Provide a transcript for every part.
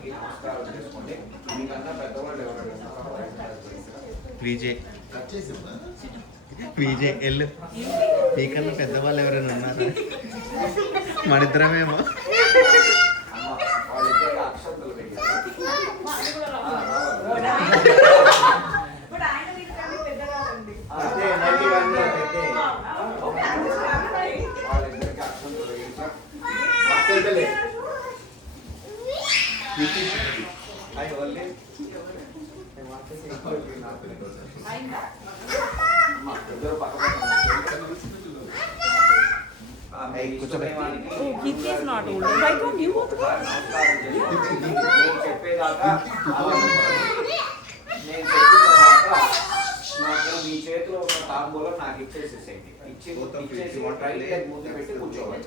దైవానికి నమస్కారం చేసుకోండి. మీకన్నా పెద్దవాళ్ళు ఎవరు విజయ్ ఎల్లు మీకన్నా పెద్దవాళ్ళు ఎవరైనా ఉన్నారా? మనిద్దరమేమో. వాళ్ళిద్దరికి అక్షంతలు పెట్టారు. వాళ్ళిద్దరికి అక్షంతలు వేయించారు. Keith is not older. Why don't you go to the? చెప్పేదాకా నేను చెప్పిన తర్వాత నాకు మీ చేతిలో ఉన్న తాంబూలం నాకు ఇచ్చేసేసేయండి. ఇచ్చేసి ముందు పెట్టి కూర్చోవాలి.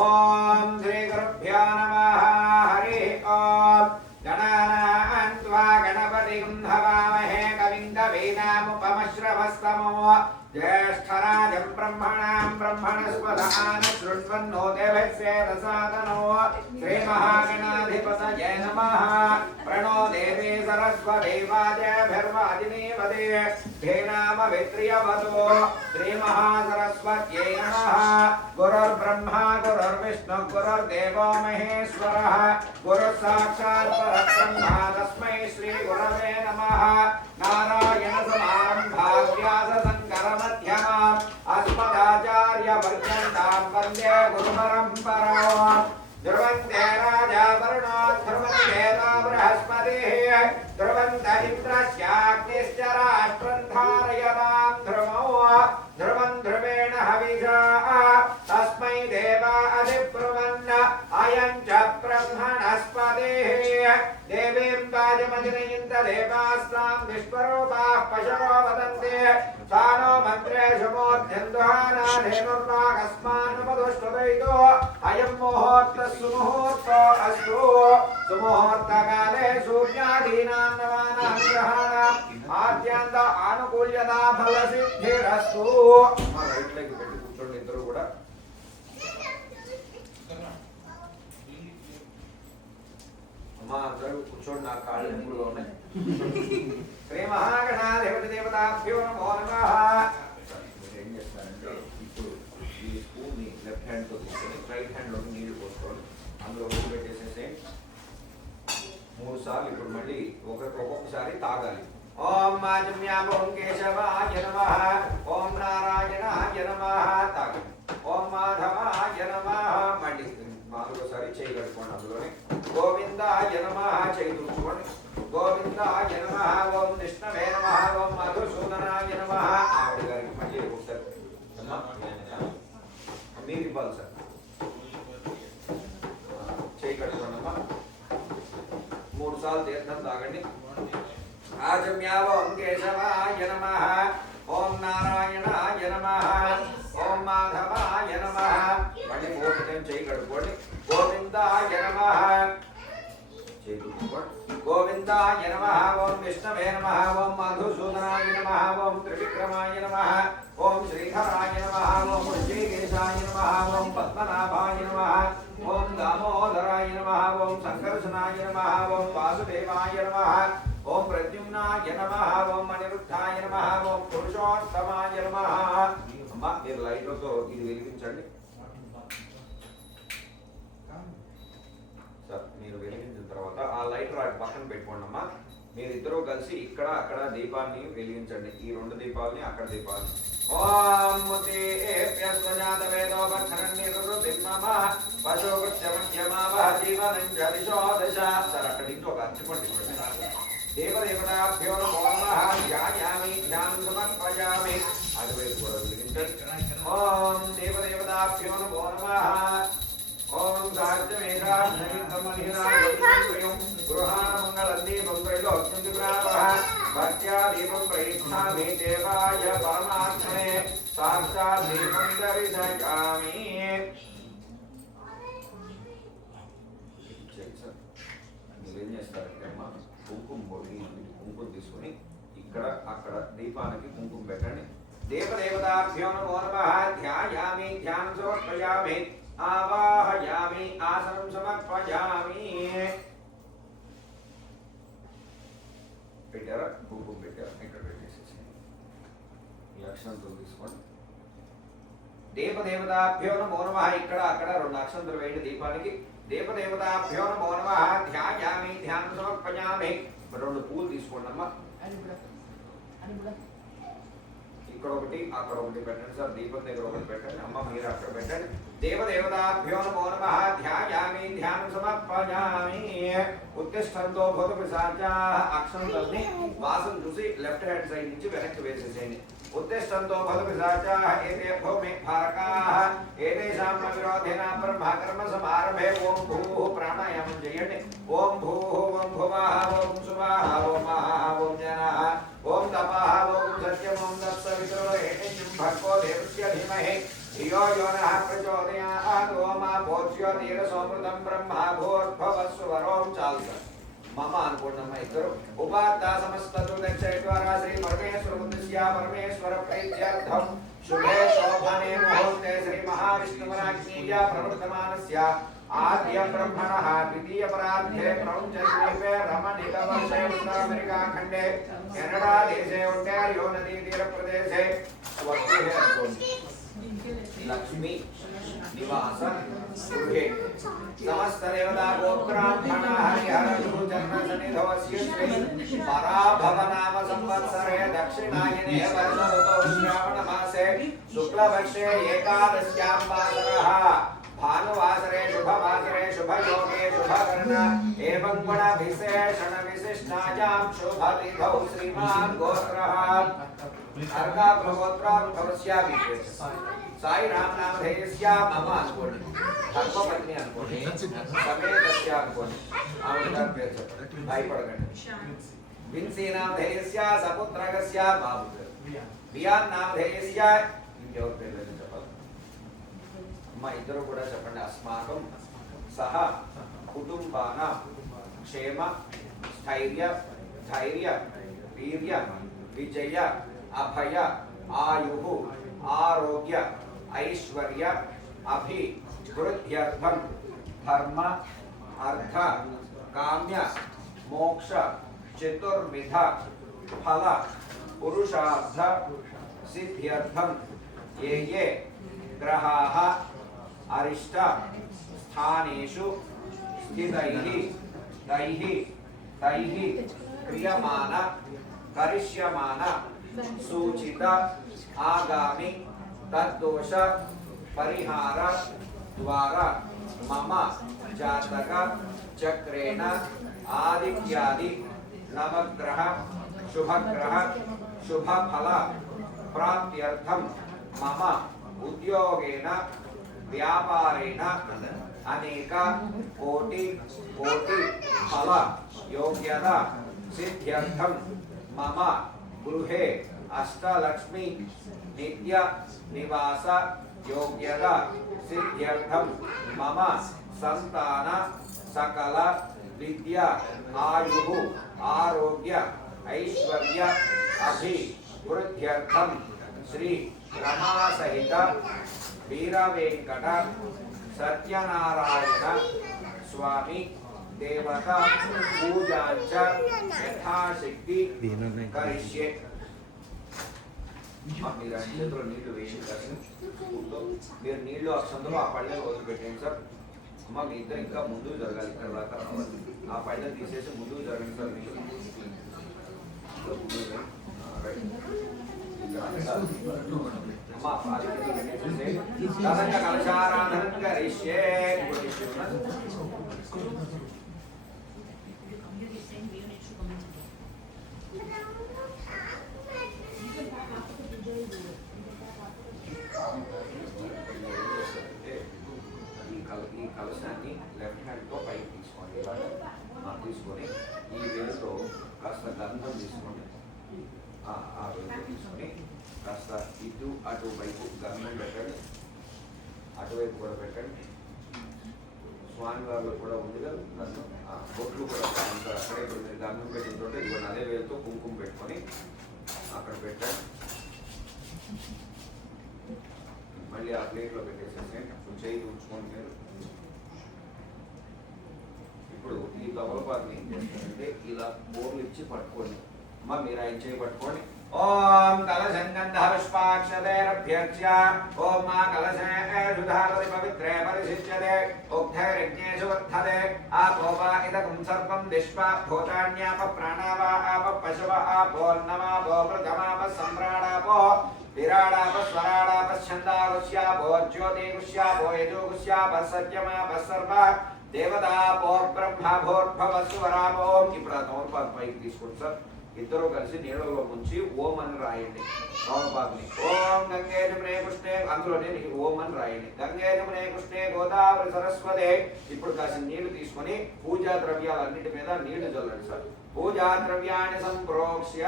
ఓం శ్రీ గురుభ్యో నమః. హరి ఓం గణానాం త్వా గణపతిం హవామహే కవిం కవీనాముపమశ్రవస్తమో జ్యేష్ఠరాజం బ్రహ్మణాం బ్రహ్మణస్పద ఆన శృణ్వన్నో దేవస్యేదసాదనో శ్రీమహాగణాధిపతయే నమః. ప్రణో దేవీ సరస్వతీ వాజేభిర్వాజినీవదే ధేనామవిత్రియవతో శ్రీమహాసరస్వత్యై నమః. గురుర్బ్రహ్మా గురుర్విష్ణు గురుర్దేవో మహేశ్వరः గురుః సాక్షాత్ పరబ్రహ్మ తస్మై శ్రీ గురవే నమః. నారాయణ సమారంభా వ్యాస సంకర మధ్యమాం అస్మదాచార్య పర్యంతాం వందే గురు పరంపరాం. ధ్రువంతే రాజా వరుణో ధ్రువంతే బృహస్పతిః ధ్రువంత ఇంద్రస్యాగ్నిశ్చ రాష్ట్రం ధారయతాం ధ్రువో ధ్రువం ధ్రువేణ హవిషా తస్మై దేవా అధిబ్రువన్న అయం చ బ్రహ్మణస్పతిః. దేవీం వాజమజనయంత దేవాస్తాం విశ్వరూపాః పశవో వదంతే సానో మంత్రేషు మోర్ధేందుహానాధేనుర్వాగస్మాన్నుపదుష్టుదైతో అయం ముహూర్తః సుముహూర్తో అస్తు. సుముహూర్తకాలే సూర్యాదీనాం నవానాం గ్రహాణాం ఆద్యంత ఆనుకూల్యతా ఫలసిద్ధిరస్తు. మా రైట్ లెగ్ పెట్టి కూర్చోండి ఇద్దరు కూడా. అమ్మా అందరూ కూర్చోండి. నా కాళ్ళు ఎప్పుడు ఉన్నాయి. శ్రీ మహాగణాధిపతి దేవతాభ్యో నమో నమః. ఏం చేస్తారంటే ఇప్పుడు ఈ స్పూన్ ని లెఫ్ట్ హ్యాండ్ తో తీసుకొని రైట్ హ్యాండ్ లో నీళ్లు పోసుకోండి. అందులో ఉప్పు పెట్టేసేసి 3 సార్లు ఇప్పుడు మళ్ళీ ఒక్కొక్కసారి తాగాలి. ఓం మాజమ్యామోం కేశవాయ నమః. ఓం నారాయణాయ నమః. తాగండి. ఓం మాధవాయ నమః. మళ్ళీ 4సారి చేయి కట్టుకోండి. అందులోనే గోవిందాయ నమః. చేయి తుడుచుకోండి. గోవిందాయ నమః. ఓం విష్ణవే నమః. ఓం మధుసూదనాయ నమః. ఆవిడ గారికి మళ్ళీ ఒకసారి మీరు ఇవ్వాలి సార్. చేయి కట్టుకోండి అమ్మా. 3 సార్లు తీర్థం తాగండి. ఆజమ్యావం కేశవాయ నమః. ఓం నారాయణాయ నమః. ఓం మాధవాయ నమః. మళ్ళీ 4th టైం చేయి కట్టుకోండి. గోవిందాయ నమః. చేయి కట్టుకోండి. గోవిందాయ నమః. ఓం విష్ణవే నమః. ఓం మధుసూదనాయ నమః. ఓం త్రివిక్రమాయ నమః. ఓం శ్రీధరాయ నమః. ఓం ఋషికేశాయ నమః. ఓం పద్మనాభాయ నమః. ఓం దామోదరాయ నమః. ఓం సంకర్షణాయ నమః. ఓం వాసుదేవాయ నమః. ఓం ప్రద్యుమ్నాయ నమః. ఓం అనిరుద్ధాయ నమః. ఓం పురుషోత్తమాయ నమః. అమ్మా మీరు లైట్లతో ఇది వెలిగించండి సార్. మీరు వెలిగించిన తర్వాత ఆ లైట్ రాడ్ పక్కన పెట్టుకోండి అమ్మా. మీరిద్దరూ కలిసి ఇక్కడ అక్కడ దీపాన్ని వెలిగించండి. ఈ 2 దీపాలని అక్కడ దీపాలని. ఓం ముతేభ్యస్వజాత వేదోపక్షరణ్యరుతిర్మమ పశోగచ్చమధ్యమావ జీవనం జరిశోదశ. సార్ అక్కడ ఇంకో ఒక అర్చపండి. దేవదేవతాభ్యో నమో నమః. ధ్యాయామి ధ్యానం సమర్పయామి. అటువైపు కూడా వెలిగించండి. ఓం దేవదేవతాభ్యో నమో నమః. ఓం సాధ్యమేధామహిరాయం గృహాణమంగళదీపం త్రైలోక్యందిప్రావః భక్త్యా దీపం ప్రయుక్తామి దేవాయ పరమాత్మనే సాక్షాత్ దీపం దర్శయామి. మీరేం చేస్తారంటే అమ్మా కుంకుమ పొడి కుంకుమ తీసుకొని ఇక్కడ అక్కడ దీపానికి కుంకుమ పెట్టండి. దేవదేవతాభ్యో నమో నమః. ధ్యాయామి ధ్యానం సమర్పయామి. ఆవాహయామి ఆసనం సమర్పయామి. అక్షంతలు తీసుకోండి. దేవదేవతాభ్యో నమో నమః. ఇక్కడ అక్కడ 2 అక్షంతలు వేయండి దీపానికి. దేవదేవతాభ్యో నమో నమః. ధ్యాయామి, ధ్యానం సమర్పయామి. 2 పూలు తీసుకోండి అమ్మా. ఇక్కడ ఒకటి అక్కడ ఒకటి పెట్టండి సార్. దీపం దగ్గర ఒకటి పెట్టండి అమ్మ, మీరు అక్కడ పెట్టండి. దేవదేవతాభ్యో నమో నమః. ధ్యాయామి, ధ్యానం సమర్పయామి. ఉత్తిష్టంతో భూత పిశాచాః. అక్షంతల్ని వాసన చూసి లెఫ్ట్ హ్యాండ్ సైడ్ నుంచి వెనక్కి వేసేసేయండి. उत्तिष्ठन्तो भवद्भिषाचाः एतेभ्यो मे भारकाः एतेषां न विरोधेन ब्रह्मकर्म समारभे। ओम भूः प्राणायामं चेयंడి. ओम भूः ओम भुवः ओम सुवः ओम महः ओम जनः ओम तपः ओम सत्यम् ओम तत्सवितुर्वरेण्यं भर्गो देवस्य धीमहि धियो यो नः प्रचोदयात्। ओम भोज्योतिरसोमृतं ब्रह्मा भूर्भुवस्सुवरों चाल्सा मम अनुपूर्णम इतरो उपाद्दा समस्ततु दक्षयद्वारा श्री परमेश्वर मुद्दस्या परमेश्वर प्रीत्यर्थम शुभे शोभने मुहूर्ते श्री महाविष्णुवराज्ञीया प्रवर्तमानस्य आद्य ब्रह्मणः द्वितीय परार्थे प्रपञ्चद्वीपे रमणीकवर्षे उत्तर अमेरिका खण्डे कनाडा देशे ओंटारियो नदी तीर प्रदेशे लक्ष्मी निवास गृहे समस्त देवता गोब्राह्मण हरिहर गुरु जन्म सन्निधौ अस्य श्री पराभव नाम संवत्सरे दक्षिणायने वर्ष ऋतौ श्रावण मासे शुक्लपक्षे एकादश्यां वासरः भानुवासरे शुभवासरे शुभयोगे शुभकर्ण एवं गुणविशेषण विशिष्टायां शुभतिथौ श्रीमान् गोत्रः अर्का प्रगोत्रार्थवस्या विशेष साई राम नामधेयस्या मम అనుకోండి. ధర్మపత్ని అనుకోండి. సమేతస్య అనుకోండి. ఆవిడ పేరు చెప్పండి. భయపడకండి. విన్సీ నామధేయస్య సపుత్రకస్య బాబు పేరు. బియాన్ నామధేయస్య ఇంకెవరి పేరు చెప్పాలి. అమ్మ ఇద్దరు కూడా చెప్పండి. అస్మాకం సహ కుటుంబాన క్షేమ స్థైర్య ధైర్య వీర్య విజయ అభయ ఆయు ఆరోగ్య ఐశ్వర్య అభివృద్ధ్యర్థం ధర్మ అర్థ కామ్య మోక్ష చతుర్విధ ఫల పురుషార్థ సిద్ధ్యర్థం ఏ ఏ గ్రహాః అరిష్ట స్థానేషు స్థితైః తైః క్రియమాన కరిష్యమాన సూచిత आगामी तद्दोष परिहार द्वारा मम जातक चक्रेण आदित्यादि नवग्रह शुभग्रह शुभफल प्राप्त्यर्थं मम उद्योगेन व्यापारेण अनेक कोटि फल योग्यता सिद्ध्यर्थं मम गृहे अष्टलक्ष्मी नित्य निवास योग्यता सिद्ध्यर्थं मम संतान सकल विद्या आयु आरोग्य ऐश्वर्य अभिवृद्ध्यर्थं श्री रमा सहित वीरवेंकट सत्यनारायण स्वामी देवता पूजांच यथाशक्ति करिष्ये। మీరు అక్షంతలో నీళ్లు వేసి మీరు నీళ్లు అక్షంతలో ఆ పళ్ళని వదిలిపెట్టండి సార్. అమ్మ మీ ఇద్దరు ఇంకా ముందుకు జరగాలి. ఇక్కడ దాకా రావాలి. ఆ పళ్ళని తీసేసి ముందుకు జరగండి సార్. మీరు అమ్మ కలశారాధన కరిష్యే. ఈ కలశాన్ని లెఫ్ట్ హ్యాండ్తో పైకి తీసుకోండి. ఇలాగా తీసుకొని ఈ వేలుతో కాస్త గంధం తీసుకోండి. ఆ వేలుతో తీసుకొని కాస్త ఇటు అటువైపు గంధం పెట్టండి. అటువైపు కూడా పెట్టండి. స్వామివారిలో కూడా ఉంది కదా గంధం. బొట్లు కూడా అక్కడే ఇప్పుడు మీరు గంధం పెట్టిన చోట ఇదిగోండి అదే వేలుతో కుంకుమ పెట్టుకొని అక్కడ పెట్టండి. మళ్ళీ ఆ ప్లేట్లో పెట్టేసేసి చేయి ఉంచుకోండి. మీరు ఇప్పుడు ఈ తమలపాకుని ఏం చేస్తారంటే ఇలా బోర్లు ఇచ్చి పట్టుకోండి. అమ్మ మీరు ఆయన చేయి పట్టుకోండి. ओम कलशंगंधपुष्पाक्षतेरभ्यर्च्य ओम मा कलशे सुधावति पवित्रे परिशिच्यते उक्थैर्यज्ञेषु वर्धते आपोवा इदकं सर्वं दिष्पा भूतान्याप प्राणावा आप पशव आपोर्णमापो प्रथमाप सम्राणापो विराडाप स्वराडाप छन्दागुष्यापो ज्योतिगुष्यापो यजुगुष्याप सत्यमाप सर्व देवतापो ब्रह्मा भूर्भवस्वरापो ఇప్పుడు నోర్పాకు పైకి తీసుకుంటారు సార్ ఇద్దరు కలిసి నీళ్ళలో ముంచి ఓం అని రాయండి నోర్పాకుని ఓం గంగే జమునే కృష్ణే అందులోనే ఓం అని రాయండి గంగే జమునే కృష్ణే గోదావరి సరస్వతే ఇప్పుడు కాసిన నీళ్లు తీసుకొని పూజా ద్రవ్యాలన్నిటి మీద నీళ్లు చల్లండి సార్ పూజా ద్రవ్యాన్ని సంప్రోక్ష్య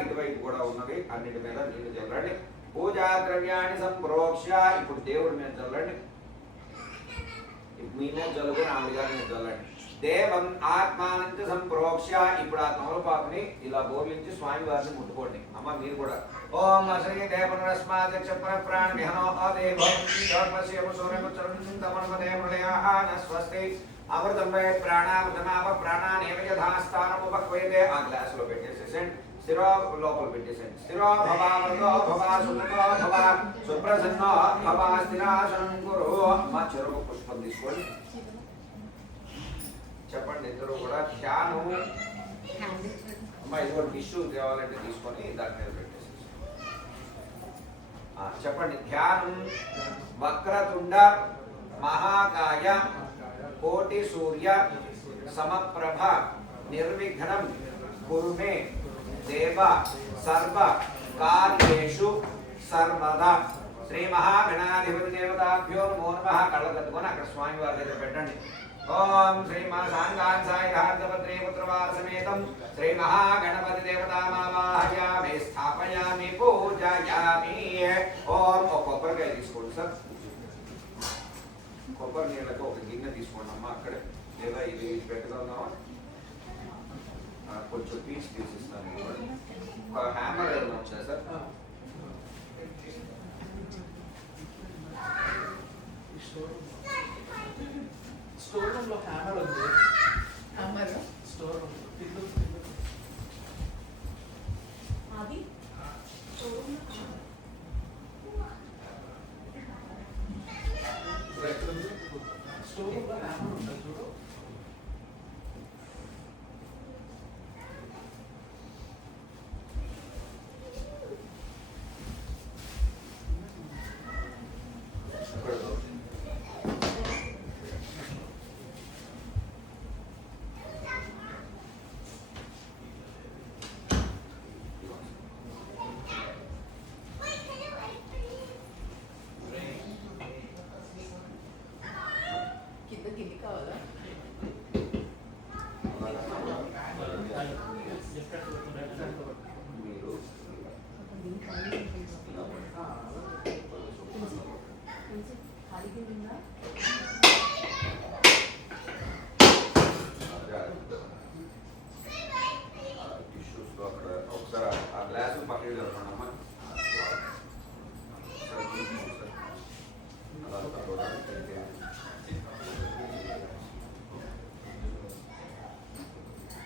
ఇటువైపు కూడా ఉన్నది అన్నిటి మీద నీళ్లు చల్లండి పూజా ద్రవ్యాన్ని సంప్రోక్ష్య ఇప్పుడు దేవుడి మీద చల్లండి మీ మీద చల్లుకొని ఆవిడ గారి మీద చల్లండి దేవం ఆత్మానంత సంప్రోక్ష్య ఇప్పుడు ఆ తమలపాకుని ఇలా బోర్లించి స్వామి వారిని ముట్టుకోండి అమ్మ మీరు కూడా ఓం శ్రీ దేవనరస్మాదక్ష ప్రాణ విహనో దేవం ధర్మస్య సూర్యము చరణమనమదే ప్రళయాన స్వస్తి అమృతం వై ప్రాణామృతమావ ప్రాణానేవ యథాస్థానముపక్వయతే ఆ గ్లాసులో పెట్టేసేసండి స్థిరో లోపల పెట్టేసండి స్థిరో భవామృతో భవా సుఖతో భవా సుప్రసన్నో భవా స్థిరాసనం గురు అమ్మ చెరువు పుష్పం తీసుకోండి చెప్పండి ఇద్దరు కూడా ధ్యానం అమ్మ ఇదిగో టిష్యూ తేవాలంటే తీసుకొని దాని మీద పెట్టేసి చెప్పండి ధ్యానం వక్రతుండ మహాకాయ కోటి సూర్య సమప్రభ నిర్విఘ్నం కురు మే దేవ సర్వ కార్యేషు సర్వదా శ్రీ మహాగణాధిపతి దేవతాభ్యో నమో నమః కళ్ళ కట్టుకొని అక్కడ స్వామి వారి దగ్గర పెట్టండి ओम श्री महासांगांसाय धार्तपत्रे पुत्रवार समेतं श्री महागणपति देवतामावाहयामि स्थापयामि पूजयामि ओम కొబ్బరికాయ తీసుకోండి సార్ కొబ్బరి నీళ్ళకు ఒక గిన్నె తీసుకోండి అమ్మ అక్కడే లేదా ఇది పెట్టుకుందామా కొంచెం పీస్ తీసిస్తాను ఒక హ్యామర్ ఏదైనా వచ్చాయి సార్ స్టోర్ రూమ్ లో హ్యామర్ ఉంది హ్యామర్ స్టోర్ రూమ్ పిల్లు అది స్టోర్ రూమ్ స్టోర్ రూమ్ లో హ్యామర్ ఉంది చూడు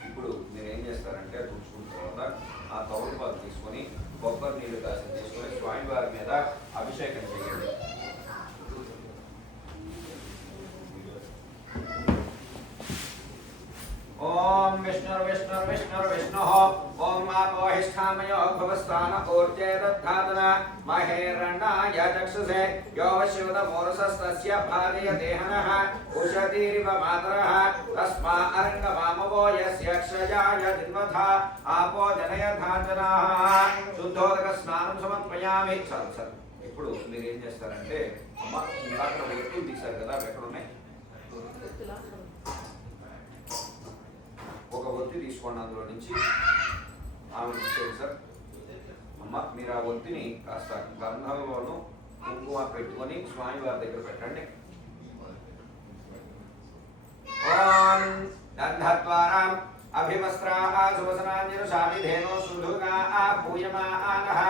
ఇప్పుడు మీరు ఏం చేస్తారంటే తుడుచుకున్న తర్వాత ఆ తౌలపాకు తీసుకొని కొబ్బరి నీళ్ళు కాసి తీసుకొని స్వామివారి మీద అభిషేకం చేయండి ओम विष्णु ओम आपोहिष्ठामयो भवस्तान ऊर्जे दधातन महेरणाय चक्षुषे यो वश्युतमोरसस्तस्य भार्य देहनः उषतीरिव मातरः तस्मा अरङ्गमामवो यस्य क्षयाय जिन्वथा आपो जनयधातनाः शुद्धोदक स्नानं समर्पयामि చాలు సార్ ఇప్పుడు మీరు ఏం చేస్తారంటే అమ్మ ఇందాక వస్తువులు తీశారు కదా ఎక్కడ ఉన్నాయి ఒక ఒత్తి తీసుకోండి అందులో నుంచి ఆమె ఇచ్చేది సార్ అమ్మ మీరు ఆ ఒత్తిని కాస్త గంధంలోను కుంకుమ పెట్టుకొని స్వామి వారి దగ్గర పెట్టండి ఓం గంధద్వారాం అభివస్త్రాః సువసనాన్యనుషామిధేనో సుధుగాః పూయమానః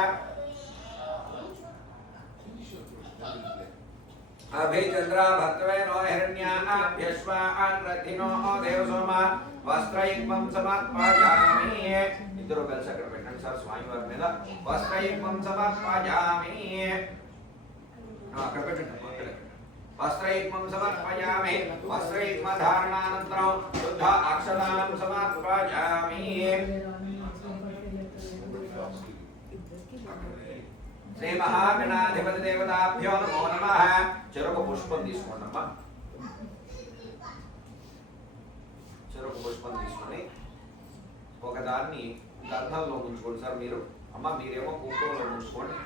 अभिचंद्रा भक्तवे नो हिरण्याभ्यश्वान् रथिनो देवसोमा वस्त्रयुग्मं समर्पयामि इద్దరు కలిసి అక్కడ పెట్టండి సార్ స్వామివారి మీద వస్త్రయుగ్మం సమర్పయామి అక్కడ పెట్టండి అక్కడ वस्त्रयुग्मं समर्पयामि वस्त्रयुग्म धारणानन्तरं शुद्ध अक्षदानं समर्पयामि श्री महागणाधिपति देवताभ्यो नमो नमः చెరకు పుష్పం తీసుకోండమ్మా చెరకు పుష్పం తీసుకొని ఒకదాన్ని గంధంలో ఉంచుకోండి సార్ మీరు అమ్మ మీరేమో కుంకుమలో ఉంచుకోండి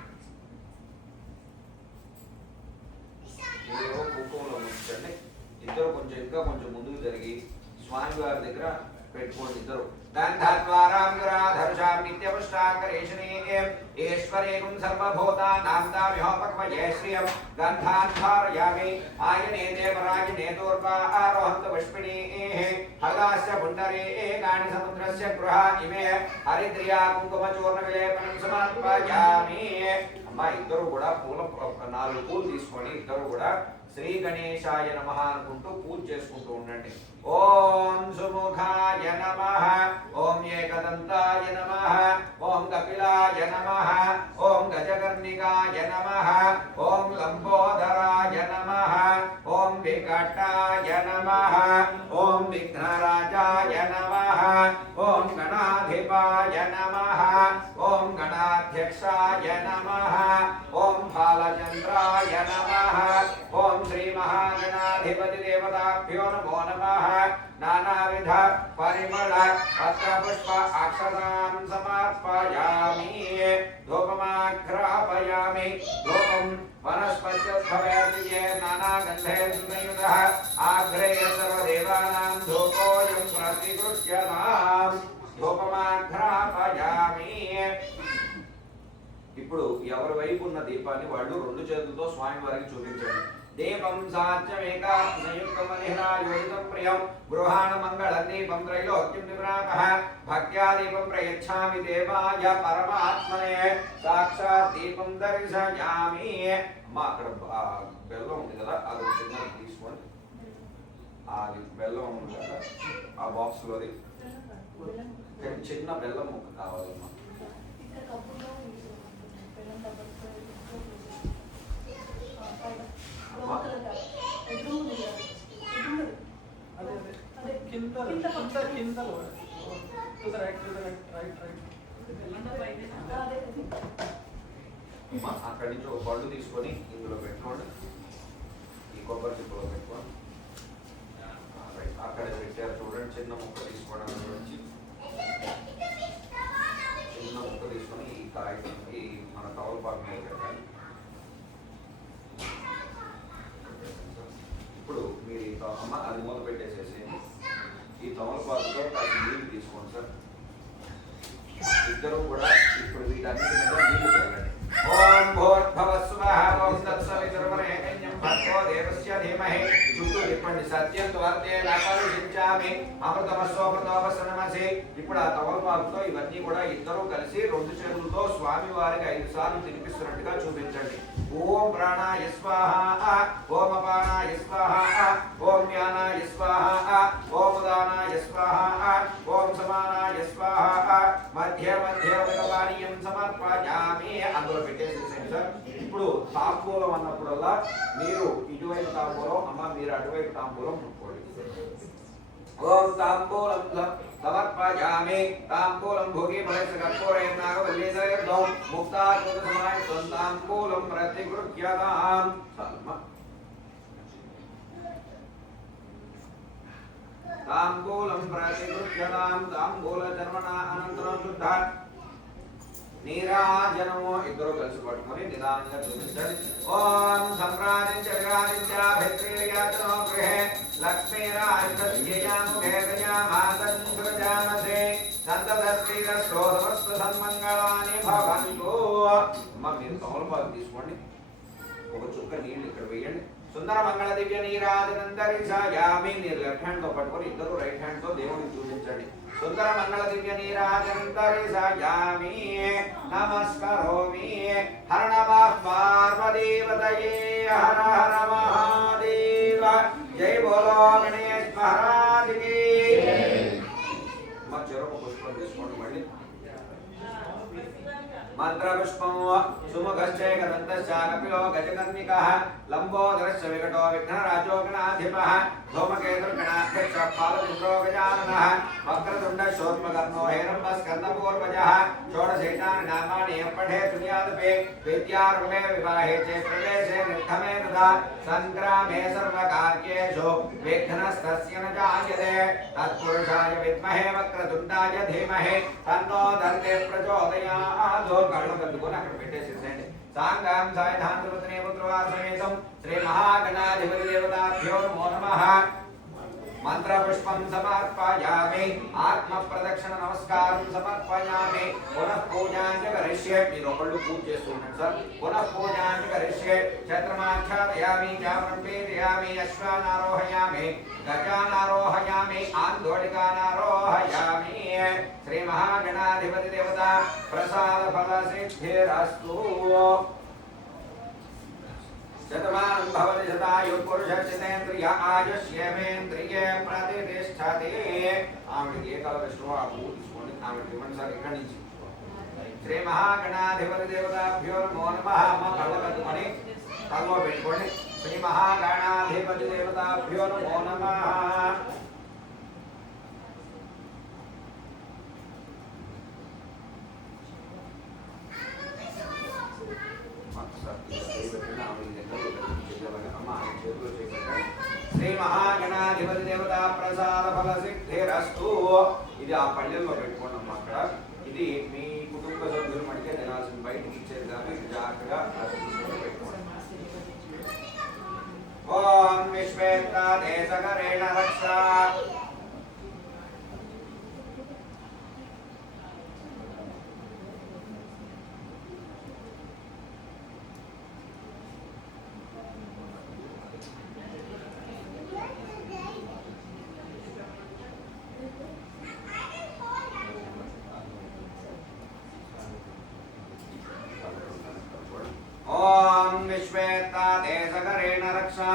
మీరేమో కుంకుమలో ఉంచండి ఇద్దరు కొంచెం ఇంకా కొంచెం ముందుకు జరిగి స్వామివారి దగ్గర పెట్టుకోండి ఇద్దరు गन्धद्वारां नित्यपुष्टाकरेशने ईश्वरेगुं सर्वभूतानां तामिहोपक्वये श्रियं गन्धान् धारयामि आयने देवरायने दूर्वा आरोहन्त पुष्पिणीः हलास्य पुण्डरे एकानि समुद्रस्य गृहा इमे हरिद्रिया कुङ्कुमचूर्णविलेपनं समर्पयामि అమ్మా ఇద్దరు కూడా పూల 4 పూలు తీసుకొని ఇద్దరు కూడా శ్రీ గణేశాయ నమః అనుకుంటూ పూజ చేసుకుంటూ ఉండండి ఓం సుముఖాయ నమః ఓం ఏకదంతాయ నమః ఓం కపిలాయ నమః ఓం గజకర్ణికాయ నమః ఓం లంబోదరాయ నమః ఓం వికటాయ నమః ఓం విఘ్నరాజాయ నమః ఓం గణాధిపాయ నమః ఓం గణాధ్యక్షాయ నమః ఓం బాలచంద్రాయ నమః ఓం శ్రీ మహాగణాధిపతి దేవతాభ్యో నమో నమః నానావిధ పరిమళ పత్రపుష్ప అక్షతాన్ సమర్పయామి ధూపమాఘ్రాపయామి ధూపం వనస్పత్యుద్భవేతి యే నానాగంధైః సుసంయుతః ఆఘ్రేయ సర్వదేవానాం ధూపోయం ప్రతిగృహ్యతాం ధూపమాఘ్రాపయామి ఇప్పుడు ఎవరి వైపు ఉన్న దీపాన్ని వాళ్ళు 2 చేతులతో స్వామి వారికి చూపించండి దీపం సాత్యమేకా సంయుక్తమనిహనాయోజితం ప్రియం గృహాణ మంగళం దీపం త్రైలోక్యం విప్రాపః భక్త్యా దీపం ప్రయచ్ఛామి దేవాయ పరమాత్మనే సాక్షాత్ దీపం దర్శయామి అమ్మా అక్కడ బెల్లం ఉంది కదా అది చిన్నది తీసుకోండి అది బెల్లం ఉంది కదా ఆ బాక్స్ లోది చిన్న బెల్లం ముక్క కావాలమ్మా అక్కడి నుంచి ఒక పళ్ళు తీసుకొని ఇందులో పెట్టుకోండి ఈ కొబ్బరి చిప్పలో పెట్టుకోండి అక్కడ పెట్టారు చూడండి చిన్న ముక్క తీసుకోవడం నుంచి చిన్న ముక్క తీసుకొని ఈ కాగితం ఈ మన తవలపాకు మీద పెట్టాలి ఇప్పుడు మీరు ఈ అమ్మ అది మూత పెట్టేసేసి ఈ తమలపాకుతో కాస్త నీళ్ళు తీసుకోండి సార్ ఇద్దరు కూడా ఇప్పుడు వీటన్నిటి మీద నీళ్లు చల్లండి ఓం భూర్భువస్సువః ఓం తత్సవితుర్వరేణ్యం భర్గో దేవస్య ధీమహి చుట్టూ తిప్పండి సత్యం త్వర్తేన పరిశించామి అమృతమస్సోమృతోపసనమసి ఇప్పుడు ఆ తమలపాకుతో ఇవన్నీ కూడా ఇద్దరు కలిసి 2 చేతులతో స్వామి వారికి 5 సార్లు తినిపిస్తున్నట్టుగా చూపించండి ఓం ప్రాణాయ స్వాహ ఓం అపానాయ స్వాహ ఓం జ్ఞానాయ స్వాహ ఓం ఉదానాయ స్వాహ ఓం సమానాయ స్వాహ మధ్య మధ్య ఉదకపానీయం సమర్పయామి అందులో పెట్టేసేసేయండి సార్ ఇప్పుడు తాంబూలం అన్నప్పుడల్లా మీరు ఇటువైపు తాంబూలం అమ్మ మీరు అటువైపు తాంబూలం ముట్టుకోండి ఓం తాంబూలం సమర్పయామి తాంబూలం భోగి ఫలస్య కర్పూరేణ నాగవల్లీసయర్ధం ముక్తాకృతసమాయ తాంబూలం ప్రతిగృహ్యతాం తాంబూలం ప్రతిగృహ్యతాం తాంబూల చర్మణ అనంతరం శుద్ధ నీరాజనము ఇద్దరు కలిసి పట్టుకొని నిదానంగా చూపించండి ఓం సంప్రాదించ విరాజించ భైత్రీయాచనో గృహే లక్ష్మీరాజముఖే గజామాసే సంతదస్త్రీరస్రోధవస్సు సన్మంగళాని భవంతు అమ్మ మీరు తమలపాకు తీసుకోండి ఒక చుక్క నీళ్ళు ఇక్కడ వేయండి సుందర మంగళ దివ్య నీరాజనంతరిషాయామి మీరు లెఫ్ట్ హ్యాండ్ తో పట్టుకొని ఇద్దరు రైట్ హ్యాండ్ తో దేవుడిని చూపించండి సుందర మంగళ దివ్య నీరాజనంతరిషాయామి నమస్కరోమి హర నమః పార్వతీపతయే హర హర మహా जय बोलो गणेश महाराज की मत चलो पुष्प తీసుకోండి మళ్ళీ మంత్రపుష్పం సుముఖశ్చే గదంతశ్చాకపిలో గజకర్ణికః లంబోదరశ్చ వికటో విఘ్నరాజో గణాధిపః ధూమకేతుర్గణాధ్యక్ష పాలపుత్రో గజాననః వక్రతుండ శోర్పకర్ణో హేరంబస్కందపూర్వజः షోడశైతాని నామాని పఠే తుల్యాదపే విద్యారంభే వివాహే చ ప్రవేశే నిర్ధమే తదా సంగ్రామే సర్వకార్యేషు విఘ్నస్తస్య న జాయతే తత్పురుషాయ విద్మహే వక్రతుండాయ ధీమహి తన్నో దంతే ప్రచోదయాత్ కళ్ళు కట్టుకొని అక్కడ పెట్టేసేసేయండి సాంగం సాయధాంతపత్నే పుత్రవార సమేతం శ్రీ మహాగణాధిపతి దేవతాభ్యో నమో నమః మంత్రపుష్పం సమర్పయామి ఆత్మ ప్రదక్షిణ నమస్కారం సమర్పయామి పునః పూజాంచ కరిష్యే మీరు ఒకళ్ళు పూజ చేస్తున్నారు సార్ పునః పూజాంచ కరిష్యే ఛత్రమాఛాదయామి చాప్రంపేదయామి అశ్వానారోహయామి గజానారోహయామి ఆందోళికానారోహయామి శ్రీ మహాగణాధిపతి దేవత ప్రసాద ఫల సిద్ధిరస్తు శతమానం భవతి శతాయు పురుషేంద్రియ ఆయుష్యేంద్రియే ప్రతిష్టతి ఆవిడకి ఏ కళ ఇష్టమో ఆ పువ్వు తీసుకోండి ఆవిడకి ఇవ్వండి సార్ ఇక్కడి నుంచి శ్రీ మహాగణాధిపతి దేవతాభ్యో నమో నమః అమ్మ కళ్ళ కట్టుకొని తల్లో పెట్టుకోండి శ్రీ మహాగణాధిపతి దేవతాభ్యో నమో నమః శ్రీ మహాగణాధిపతి దేవత ప్రసాద ఫల సిద్ధిరస్తు ఇది ఆ పళ్ళెల్లో పెట్టుకోండి అమ్మ అక్కడ ఇది మీ కుటుంబ సభ్యులు మడికే తినాల్సిన బయటకి ఇచ్చేది కానీ జాగ్రత్తగా పెట్టుకోండి ఓం విశ్వేత్రా దేశకరేణ రక్ష ओम विश्वेत्ता देशकरेण रक्षा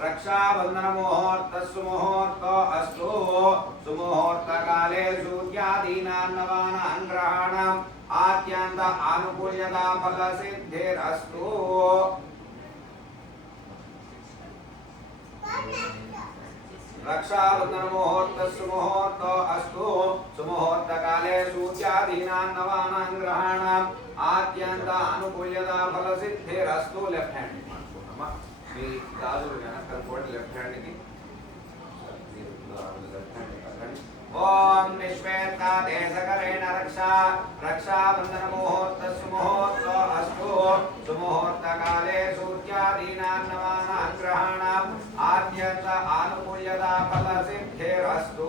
रक्षाबंधन मुहूर्त सुमुहूर्त अस्तु सुमुहूर्त काले सूर्यादीनां नवानां ग्रहाणाम् आद्यन्त आनुकूल्यता फल सिद्धिरस्तु रक्षाबंधन मुहूर्त सुमुहूर्त अस्तु सुमुहूर्त काले सूर्यादीनां नवानां ग्रहाणाम् आद्यन्त अनुकूल्यता फल सिद्धिरस्तु लेफ्ट हैंड मानकुन्नम्मा మీ గాజులు వెనక కోడి లెఫ్ట్ హ్యాండ్ కి లెఫ్ట్ హ్యాండ్ పక్కని ఓం విశ్వేత్తా దేశకరేణ రక్షా రక్షాబంధన ముహూర్త సుముహూర్త అస్తు సుముహూర్త కాలే సూర్యాదీనాం నవానాం గ్రహాణాం ఆద్యంత ఆనుకూల్యతా ఫల సిద్ధిరస్తు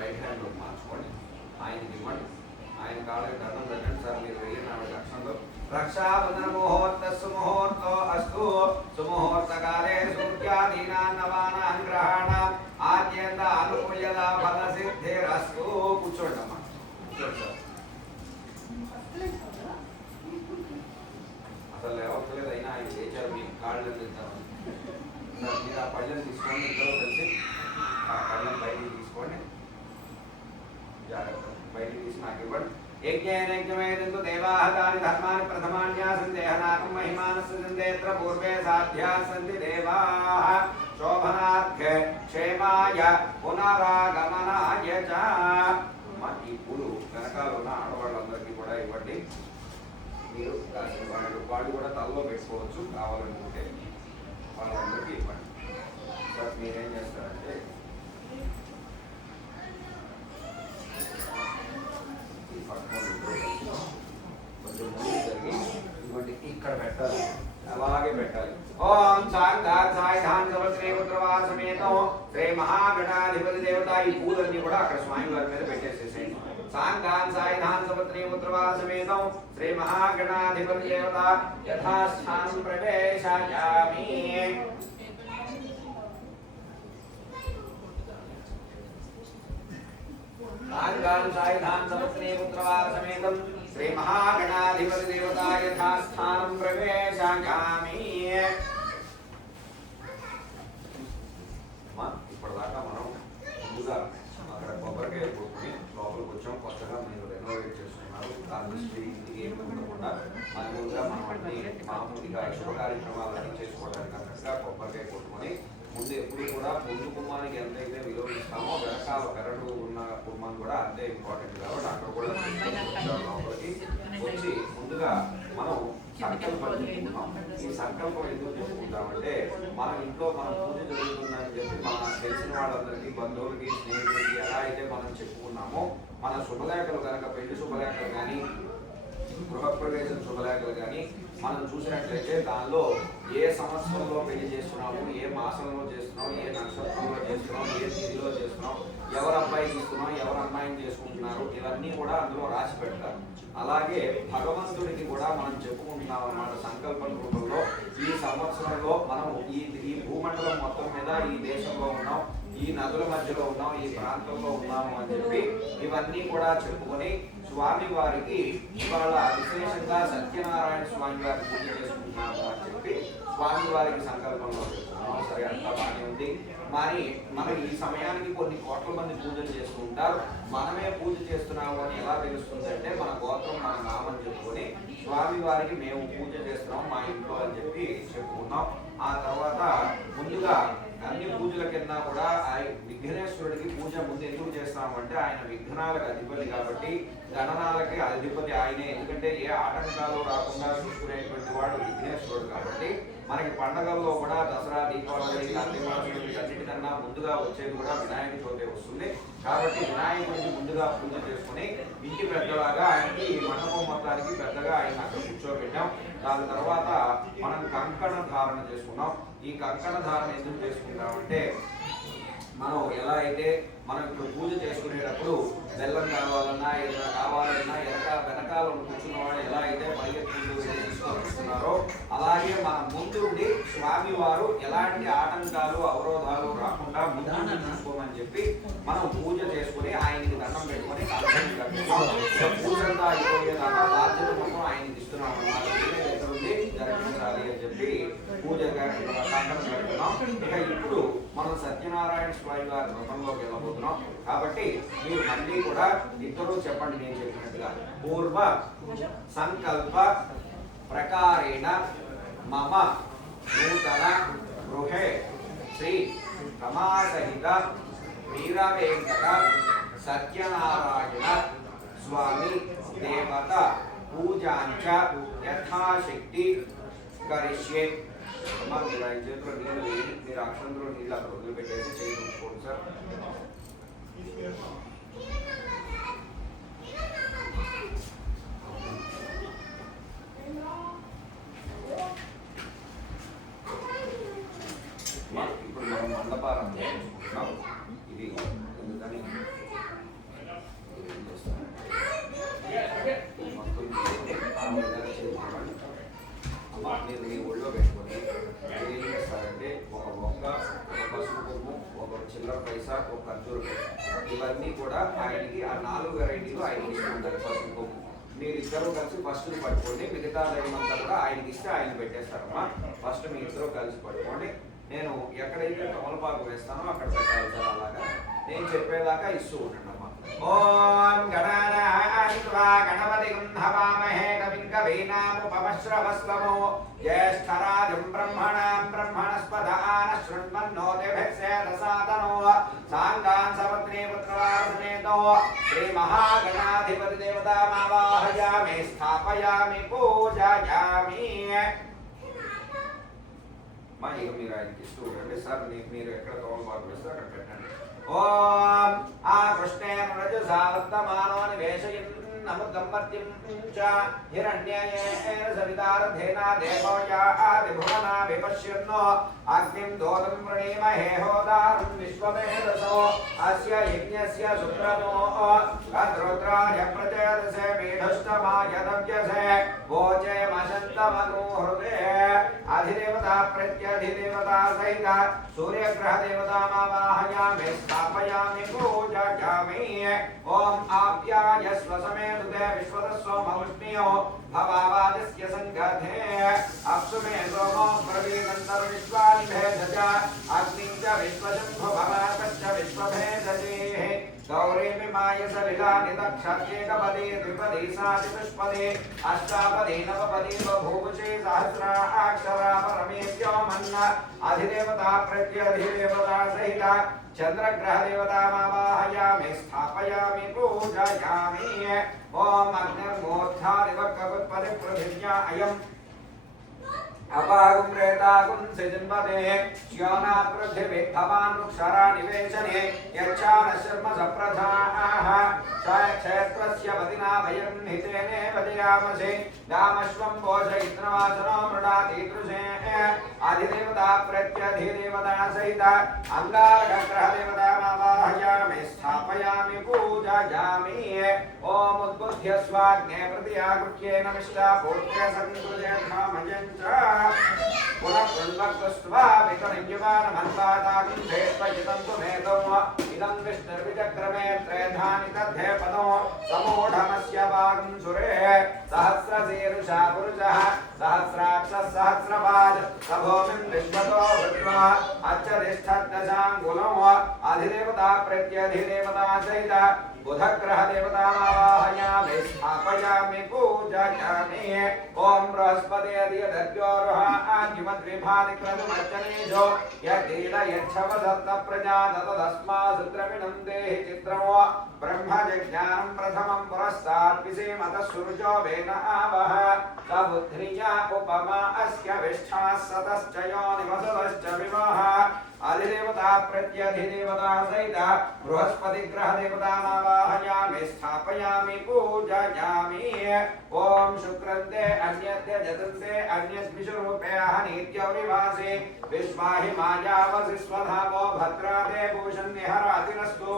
రైట్ హ్యాండ్ మార్చుకోండి ఆయనకి ఇవ్వండి ఆయన కాళ్ళకి దండం పెట్టండి సార్ మీరు వెయ్యి లక్షణంలో రక్షాబంధన ముహూర్త సుముహూర్త అస్తు సుముహూర్త కాలే సూర్యాదీనాం నవానాం గ్రహాణాం ఆద్యంత అనుకూల్యతా ఫల సిద్ధిరస్తు కూర్చోండి అమ్మా కూర్చోండి సార్ అసలు లేవట్లేదు అయినా ఆయన లేచారు మీకు కాళ్ళు తింటారు మీరు ఆ పళ్ళని తీసుకోండి ఇద్దరు కలిసి ఆ పళ్ళని బయటికి తీసుకోండి జాగ్రత్త బయటికి తీసి నాకు ఇవ్వండి యజ్ఞేన యజ్ఞమేదంతు దేవాః తాని ధర్మాని ప్రథమాన్యాసన్ దేహనాకం మహిమానస్య సందేత్ర పూర్వే సాధ్యాः సంతి దేవాః శోభనార్థే క్షేమాయ పునరాగమనాయ చ ఈ పూలు వెనకాల ఉన్న ఆడవాళ్ళందరికీ కూడా ఇవ్వండి మీరు వాళ్ళు కూడా తలలో పెట్టుకోవచ్చు కావాలనుకుంటే వాళ్ళందరికీ ఇవ్వండి సార్ మీరేం చేస్తారంటే ఇక్కడ పెట్టాలి అలాగే పెట్టాలి ఓం సమేతం శ్రీ మహాగణాధిపతి దేవత ఈ పూలన్నీ కూడా అక్కడ స్వామి వారి మీద పెట్టేసేసేయండి సాంగాన్ సాయిధాన్ సపత్ని పుత్రవార సమేతం శ్రీ మహాగణాధిపతి దేవత యథాస్థానం ప్రవేశయామి आंगान सायधान समस्ने पुत्रवार समेतं श्री महागणाधिपति देवता यथास्थानं प्रवेशामि ఇప్పటిదాకా మనం ముందుగా అక్కడ కొబ్బరికాయ కొట్టుకుని లోపలికి వచ్చాం. కొత్తగా మీరు రెనోవేట్ చేస్తున్నారు. దాని దృష్టి ఇంటికి ఏమి ఉండకుండా మామూలుగా మనం అన్ని మామూలుగా శుభ కార్యక్రమాలన్నీ చేసుకోవడానికి అన్నట్టుగా కొబ్బరికాయ కొట్టుకొని ముందు ఎప్పుడు కూడా ముందు కుమ్మానికి ఎంతైతే విలువ ఇస్తామో వెనకాల పెరడు ఉన్న కుమ్మాన్ని కూడా అంతే ఇంపార్టెంట్ కాబట్టి అక్కడ కూడా లోపలికి వచ్చి ముందుగా మనం సంకల్పం చెప్పుకుంటాం. ఈ సంకల్పం ఎందుకు చెప్పుకుంటామంటే మన ఇంట్లో మనం పూజ జరుగుతుందని చెప్పి మన తెలిసిన వాళ్ళందరికీ బంధువులకి స్నేహితులకి ఎలా అయితే మనం చెప్పుకున్నామో మన శుభలేఖలు కనుక పెళ్లి శుభలేఖలు కానీ గృహప్రవేశం శుభలేఖలు కానీ మనం చూసినట్లయితే దానిలో ఏ సంవత్సరంలో పెళ్లి చేస్తున్నాము, ఏ మాసంలో చేస్తున్నాం, ఏ నక్షత్రంలో చేస్తున్నాం, ఏ తిథిలో చేస్తున్నాం, ఎవరు అబ్బాయికి ఇస్తున్నాం, ఎవరు అమ్మాయిని చేసుకుంటున్నారు, ఇవన్నీ కూడా అందులో రాసి పెడతారు. అలాగే భగవంతుడికి కూడా మనం చెప్పుకుంటున్నాం అన్నమాట సంకల్పం రూపంలో. ఈ సంవత్సరంలో మనం ఈ భూమండలం మొత్తం మీద ఈ దేశంలో ఉన్నాం, ఈ నదుల మధ్యలో ఉన్నాం, ఈ ప్రాంతంలో ఉన్నాము అని చెప్పి ఇవన్నీ కూడా చెప్పుకొని స్వామి వారికి ఇవాళ విశేషంగా సత్యనారాయణ స్వామి వారికి పూజ చేసుకుంటున్నాము అని చెప్పి స్వామి వారికి సంకల్పంలో చెప్పుకున్నాం. సరే, అంతా బాగానే ఉంది. మరి మనం ఈ సమయానికి కొన్ని కోట్ల మంది పూజలు చేస్తూ ఉంటారు. మనమే పూజ చేస్తున్నాము అని ఎలా తెలుస్తుంది అంటే మన గోత్రం మన నామం చెప్పుకొని స్వామి వారికి మేము పూజ చేస్తున్నాం మా ఇంట్లో అని చెప్పి చెప్పుకున్నాం. ఆ తర్వాత ముందుగా అన్ని పూజల కింద కూడా విఘ్నేశ్వరుడికి పూజ ముందు ఎందుకు చేస్తామంటే ఆయన విఘ్నాలకు అధిపతి కాబట్టి, గణనాలకి అధిపతి ఆయనే. ఎందుకంటే ఏ ఆటంకాలు రాకుండా చూసుకునేటువంటి వాడు విఘ్నేశ్వరుడు కాబట్టి మనకి పండగల్లో కూడా దసరా, దీపావళి, కార్తీక మాసం అన్నిటికన్నా ముందుగా వచ్చేది కూడా వినాయక చవితి వస్తుంది. కాబట్టి వినాయకుడికి ముందుగా పూజ చేసుకుని ఇంటి పెద్దలాగా ఆయనకి మండపం మొత్తానికి పెద్దగా ఆయన అక్కడ కూర్చోబెట్టాం. దాని తర్వాత మనం కంకణ ధారణ చేసుకున్నాం. ఈ కంకణ ధారణ ఎందుకు చేసుకుంటామంటే మనం ఎలా అయితే మనం ఇప్పుడు పూజ చేసుకునేటప్పుడు బెల్లం కావాలన్నా ఏదైనా కావాలన్నా వెనకాల కూర్చున్న వాళ్ళు ఎలా అయితే పరిగెత్తుకుంటూ తీసుకొస్తున్నారో అలాగే మన ముందుండి స్వామి వారు ఎలాంటి ఆటంకాలు అవరోధాలు రాకుండా ముందు చూసుకోమని చెప్పి మనం పూజ చేసుకుని ఆయనకి దండం పెట్టుకొని పూజంతా అయిపోయేదాకా బాధ్యత మొత్తం ఆయనకి ఇస్తున్నాం అన్నమాట. జరిపించాలి అని చెప్పి పూజ కంకణం పెడుతున్నాం. ఇక ఇప్పుడు మనం సత్యనారాయణ స్వామి వారి వ్రతంలోకి వెళ్ళబోతున్నాం. కాబట్టి మీరు మళ్ళీ కూడా ఇద్దరు చెప్పండి నేను చెప్పినట్టుగా. పూర్వ సంకల్ప ప్రకారేణ మమ నూతన గృహే శ్రీ రమాసహిత వీరవేంకట సత్యనారాయణ స్వామి దేవత పూజాంచ యథాశక్తి కరిష్యే. అమ్మ మీరు ఆయన చేతిలో నీళ్ళు వేయండి. మీరు అక్షంలో నీళ్ళు అక్కడ వదిలిపెట్టేసి చేయి ఉంచుకోండి సార్. ఇప్పుడు మనం మండపారం చేసుకుంటున్నాం. ఇది ఎందుకని మీరు మీ ఒళ్ళో పెట్టుకొని ఏం చేస్తారంటే ఒక బొంగ, ఒక పసుపు కొమ్ము, ఒక చిల్లర పైసా, ఒక ఖర్జూర ఇవన్నీ కూడా ఆయనకి ఆ 4 వెరైటీలు ఆయనకి ఇస్తుంటారు. పసుపు కొమ్ము మీరిద్దరూ కలిసి ఫస్ట్ పట్టుకోండి. మిగతా దైవంతా కూడా ఆయనకి ఇస్తే ఆయన పెట్టేస్తారమ్మా. ఫస్ట్ మీ ఇద్దరు కలిసి పట్టుకోండి. నేను ఎక్కడైతే తమలపాకు వేస్తానో అక్కడ పెట్టాలి సార్. అలాగా నేను చెప్పేదాకా ఇస్తూ ఉండండి అమ్మా. ఓం గణానాన్వా గణపతిం హవామహే కవిం కవీనాముపమశ్రవస్తమో జ్యేష్ఠరాజం బ్రహ్మణాం బ్రహ్మణస్పద ఆనశృణ్వన్నోతిభిస్సేదసాదనో సాంగాన్ సపత్నీ పుత్రవారసమేతో శ్రీ మహాగణాధిపతి దేవతామావాహయామి స్థాపయామి పూజయామి. ఇక మీరు ఆయనకి ఇస్తూ ఉండండి సార్. మీరు ఎక్కడ తోమపాకు వేస్తే అక్కడ పెట్టండి. ఓం ఆ కృష్ణేన రజసావర్తమానో నివేశయన్ నమృతమర్త్యం చ హిరణ్యేన సవితారథేన దేవోయాదిభువనా విపశ్యన్నో అగ్నిం దోతం ప్రణీమహే హోదారం విశ్వమేధసో అస్య యజ్ఞస్య సుక్రమో అద్రుద్రాయ ప్రచేదసే మేఢష్టమాయ దవ్యసే భోజే మశంతమగృహృతే अधिदेवता प्रत्यधिदेवता सहित सूर्यग्रह देवतामावाहयामि स्थापयामि पूजयामि ओम आप्याय स्वसमेनुते विश्वतस्सोमवृष्ण्यो भवावादिस्य संगते अप्सुमे सोमो प्रवीदन्तर्विश्वानि भेदज अग्निं च विश्वशम्भो भवातश्च विश्वभेदजेः गौरीमि मायसलिलानि दक्षात्येकपदी द्विपदी साचतुष्पदी अष्टापदी नवपदी बभूवुषे सहस्राक्षरा परमेभ्यो मन्न अधिदेवता प्रत्यधिदेवता सहित चंद्रग्रह देवतामावाहयामि स्थापयामि पूजयामि ओम अग्निर्मूर्धादिवक्कवत्पदे पृथिव्या अयम् अपागुं प्रेतागुं सिजन्मदे श्योना पृथिवी भवान् वृक्षरा निवेशने यच्छान शर्म सप्रथाः क्षेत्रस्य पदिना वयं हितेने वदयामसे दामश्वं पोषयित्रवासनो मृडातीदृशे अधिदेवता प्रत्यधिदेवता सहित अंगारकग्रहदेवतामावाहयामि स्थापयामि पूजयामि ओम उद्बुद्ध्य स्वाग्ने प्रतियागृह्येन मिष्टा पूर्त्य संकृते धामयं च पुनः पुण्वक्तस्त्वा पितरिञ्जवानमन्वातागं भेत्वजितं तु मेदो इदं विष्णुर्विचक्रमे त्रेधानि तद्धे पदो समूढमस्य वागं सुरे सहस्रशीर्षा पुरुषः सहस्राक्षः सहस्रपाद सभूमिं विश्वतो भृत्वा अच्छतिष्ठद्दशाङ्गुलो अधिदेवता प्रत्यधिदेवता सहित बुधग्रह देवतामावाहयामि स्थापयामि पूजयामि ओम बृहस्पति अधिदर्योरुह आद्युमद्विभादिक्रतुमच्चनेजो यदील यच्छव सप्त प्रजा ततदस्मासुद्रविणं देहि चित्रमो ब्रह्मजज्ञानं प्रथमं पुरस्तात् विसेमतः सुरुचो वेन आवह सबुद्ध्रिया उपमा अस्य विष्ठाः सतश्च योनिमसतश्च विमः अधिदेवता प्रत्यधिदेवता सहित बृहस्पति ग्रह देवतामावाहयामि स्थापयामि पूजयामि ओम शुक्रन्ते अन्यद्य जतन्ते अन्यद्विषुरूपेः नित्यविवासे विश्वाहि मायावसि स्वधावो भद्रादे भूषण्यहरातिरस्तु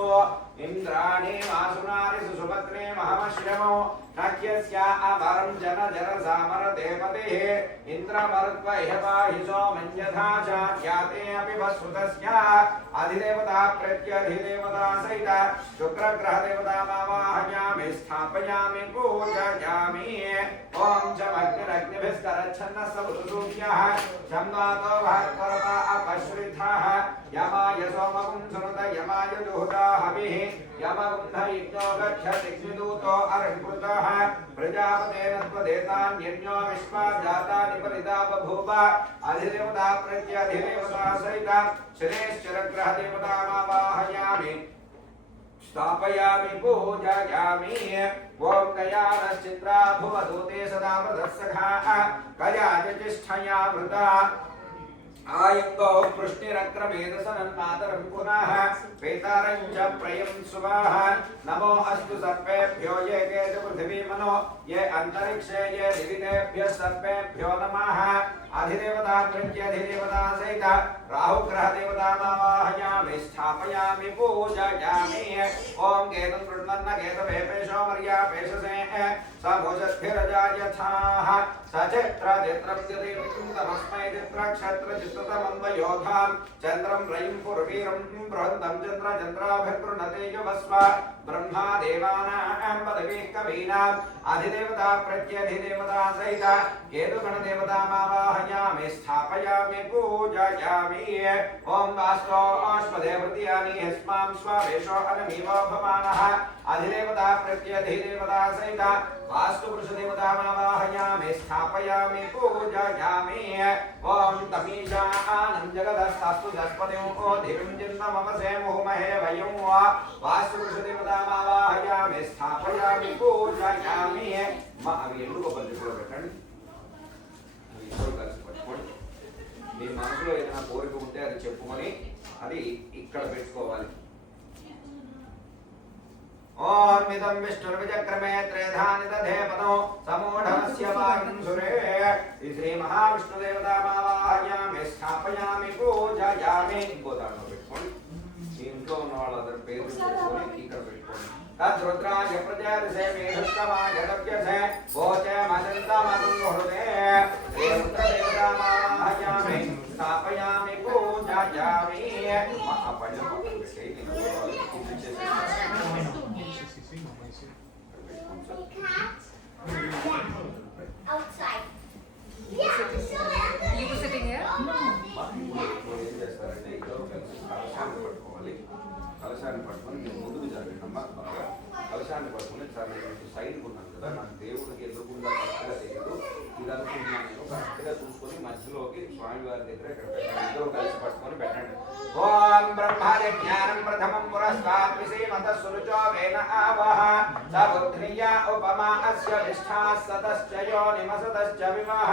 इंद्राणि वासुनानि सुसुभद्रे महमश्रमो नख्यस्या अमरं जन जर सामर देवतेः इंद्रमरुत्व इहवाहिषो मन्यथा चाख्याते अपि वसुतस्य अधिदेवता प्रत्यधिदेवता सहित शुक्रग्रह देवतामावाहयामि स्थापयामि पूजयामि ओम चमग्निरग्निभिस्तरच्छन्नः सवसुसूर्यः शम्नातो भास्करता अपश्रितः यमाय सोमगुं सुनुत यमाय जुहुता हविः यमगुंध यज्ञो गच्छतिग्निदूतो अर्हृतः प्रजापतेन त्वदेतान्यन्यो विश्वा जातानि परिदा बभूव अधिदेवता प्रत्यधिदेवता सहित शनेश्चरग्रह देवतामावाहयामि स्थापयामि पूजयामि ओम गयानश्चित्रा भुवदूते सदा वृधस्सखा गयाजतिष्ठया वृता आयंगो पृष्णिरक्रमेदसनन्मातरं पुनः पेतारं च प्रयं सुवाः नमो अस्तु सर्पेभ्यो ये के च पृथिवी मनो ये अंतरिक्षे ये दिवितेभ्यः सर्पेभ्यो नमः अधिदेवता प्रत्यधिदेवता सहित राहुग्रह देवतामावाहयामि स्थापयामि पूजयामि ओम केतं कृण्वन्न केतवेपेशो मर्यापेशसे सभुजद्भिरजायथाः सचित्रदित्रं द्युतिं तमस्मै चित्रक्षत्र चित्रतमन्वयोधां चन्द्रं रयिं पुरवीरं बृहन्तं चन्द्रचन्द्राभिर्गृह्णते युवस्व ब्रह्मा देवानां पदवीः कवीनाम् अधिदेवता प्रत्यधिदेवता सहित केतुगणदेवतामावाहयामि स्थापयामि पूजयामि ओम वास्तो अश्वदे वृत्यानि यस्मां स्वावेशो अनमीवो भवानः अधिदेवता प्रत्यधिदेवता सहित वास्तुपुरुषदेवतामावाहयामि स्थापयामि पूजयामि ओम तमीशानं जगदस्तस्तु दस्पतिं ओधिं जिन्ममवसे मुहुमहे वयं वास्तुपुरुषदेवतामावाहयामि स्थापयामि पूजयामि మా అవి ఎందుకు పద్ధతిలో పెట్టండి అవి ఇద్దరు కలిసి పట్టుకోండి మీ మనసులో ఏదైనా కోరిక ఉంటే అది చెప్పుకొని అది ఇక్కడ పెట్టుకోవాలి ఓం మిదం విష్ణుర్విచక్రమే త్రేధాని దధే పదో సమూఢమస్య వాగం సురే శ్రీ మహావిష్ణుదేవతామావాహయామి స్థాపయామి పూజయామి ఇంకో దాంట్లో పెట్టుకోండి మీ ఇంట్లో ఉన్న వాళ్ళందరి పేరు పెట్టుకొని ఇక్కడ పెట్టుకోండి तद्रुद्राय प्रजादसे मेघस्तमाय दव्यसे वोचे मजन्तमगुं हृदे रुद्रदेवतामावाहयामि పడుకుని సార్ నేను సైడ్కి ఉన్నాను కదా, నాకు దేవుడికి ఎదురుకుండా కరెక్ట్గా తెలియదు, ఇది అనుకుంటున్నాను నేను, కరెక్ట్గా చూసుకొని మధ్యలోకి స్వామివారి దగ్గర ఇక్కడ పెట్టండి, ఇద్దరు కలిసి పట్టుకొని పెట్టండి. ఓం బ్రహ్మాది జ్ఞానం ప్రథమం పురస్కాత్ విసేమత సురుచో వేన ఆవహ సబుద్ధియ ఉపమా అస్య నిష్ఠా సతశ్చ యోనిమసతశ్చ విమహ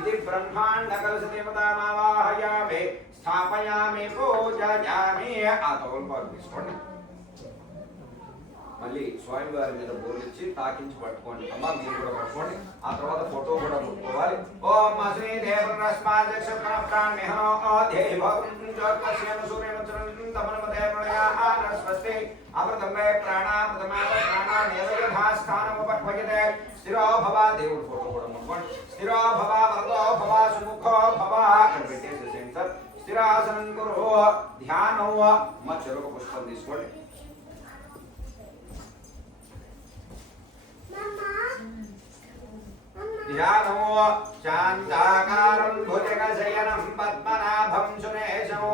ఇది బ్రహ్మాండ కలశదేవతామావాహయామి స్థాపయామి పూజయామి. ఆ తోలుపాటు తీసుకోండి. మళ్ళీ స్వామివారి మీద బోర్లిచ్చి తాకించి పట్టుకోండి. అమ్మ మీరు కూడా పట్టుకోండి. ఆ తర్వాత ఫోటో కూడా పట్టుకోవాలి. ఓం శ్రీ దేవస్మాస్వస్తి అమృతమే ప్రాణామృతమాస్థానముపద్భజతే స్థిరో భవ. దేవుడు ఫోటో కూడా పట్టుకోండి. స్థిరో భవ వరదో భవ సుముఖో భవ అక్కడ పెట్టేసేసేయండి సార్. స్థిరాసనం కురు ధ్యానం. అమ్మ చెరుకు పుష్పం తీసుకోండి. ధ్యానమో శాంతాకారం భుజగశయనం పద్మనాభం సురేశం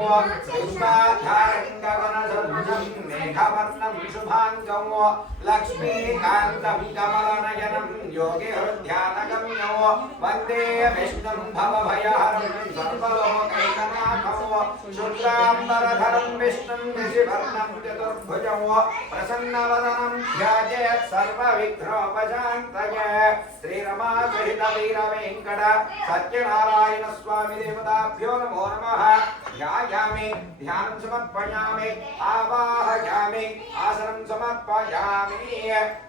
పుష్పాధారంగవనసంజం మేఘవర్ణం శుభాంగం లక్ష్మీకాంతం కమలనయనం యోగి హృద్యానగమ్యం వందే విష్ణుం భవభయహరం సర్వలోకైకనాథం శుక్లాంబరధరం విష్ణుం శశివర్ణం చతుర్భుజం ప్రసన్నవదనం ధ్యాయేత్ సర్వవిఘ్నోపశాంతయే. శ్రీరమా సహిత వీర వెంకట సత్యనారాయణ స్వామి దేవతాభ్యో నమో నమః. ధ్యాయామి ధ్యానం సమర్పయామి ఆవాహయామి ఆసనం సమర్పయామి.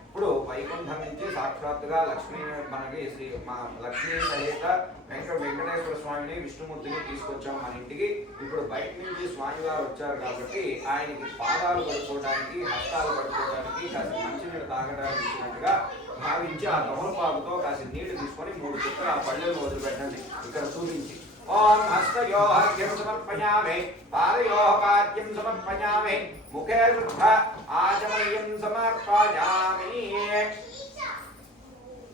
ఇప్పుడు వైకుంఠం నుంచి సాక్షాత్తుగా లక్ష్మీ మనకి శ్రీ లక్ష్మీ సహిత వెంకటేశ్వర స్వామిని విష్ణుమూర్తిని తీసుకొచ్చాం మన ఇంటికి. ఇప్పుడు బయట నుంచి స్వామివారు వచ్చారు కాబట్టి ఆయనకి పాదాలు పడుకోవడానికి హస్తాలు పడుకోవడానికి కాస్త మంచినీళ్ళు తాగడానికి ఇచ్చినట్టుగా భావించి ఆ తమలపాకుతో కాస్త నీళ్లు తీసుకొని 3 చుక్కలు ఆ పళ్ళెలు వదిలిపెట్టండి ఇక్కడ చూపించి. ఓం హస్తయోః అర్ఘ్యం సమర్పయామి పాదయోః పాద్యం సమర్పయామి ముఖే వృద్ధ ఆచమనీయం సమర్పయామి.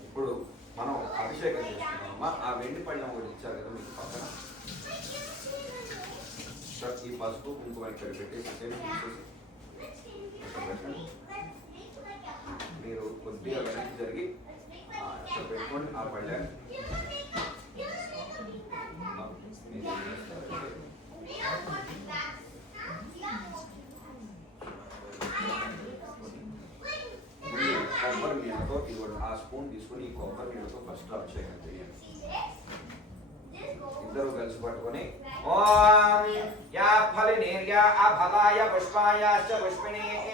ఇప్పుడు మనం అభిషేకం చేసుకున్నామమ్మా. ఆ వెండి పళ్ళెం ఒకటి ఇచ్చారు కదా మీకు పక్కన, ఈ పసుపు కుంకుమ ఇక్కడ పెట్టేసి మీరు కొద్దిగా వెనక్కి జరిగి పెట్టుకోండి. ఆ పళ్ళెం కొబ్బరి నీళ్ళతో ఇదిగోండి ఆ స్పూన్ తీసుకొని ఈ కొబ్బరి నీళ్ళతో ఫస్ట్ అభిషేకం చేయండి. ఇద్దరు కలిసి పట్టుకొని ఓం యా ఫలినేర్యా అఫలాయ పుష్పాయాశ్చ పుష్పిణీః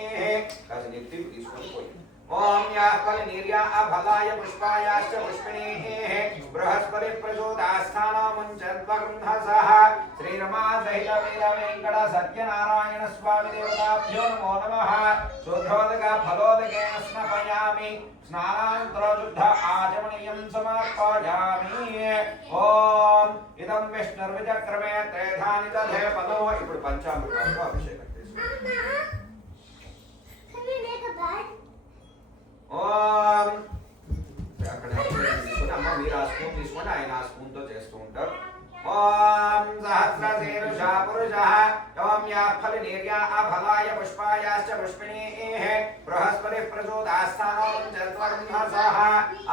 కాస్త నెత్తి తీసుకొని పోయి. ఓం యా ఫలినేర్యా అఫలాయ పుష్పాయాశ్చ పుష్పిణీః బృహస్పతి ప్రచోదయాస్థానముంచద్వగృహసః శ్రీరమా సహిత వీర వెంకట సత్యనారాయణ స్వామి దేవతాభ్యో నమో నమః. శుద్ధోదక ఫలోదకేన స్నాపయామి స్నానానంతరో శుద్ధ ఆచమనీయం సమర్పయామి. ఓం ఇదం విష్ణుర్విచక్రమే త్రేధాని దధే పదో. ఇప్పుడు పంచామృతాలతో అభిషేకం చేసుకోండి. ఓం అక్కడ తీసుకుని అమ్మ మీరు ఆ స్పూన్ తీసుకోండి, ఆయన ఆ స్పూన్తో చేస్తూ ఉంటారు. ఓం సహస్రశీర్షా పురుషః ఓం యా ఫలినేర్యా అఫలాయ పుష్పాయాశ్చ పుష్పిణీః బృహస్పతి ప్రచోదయాస్థానముంచద్వగృహసః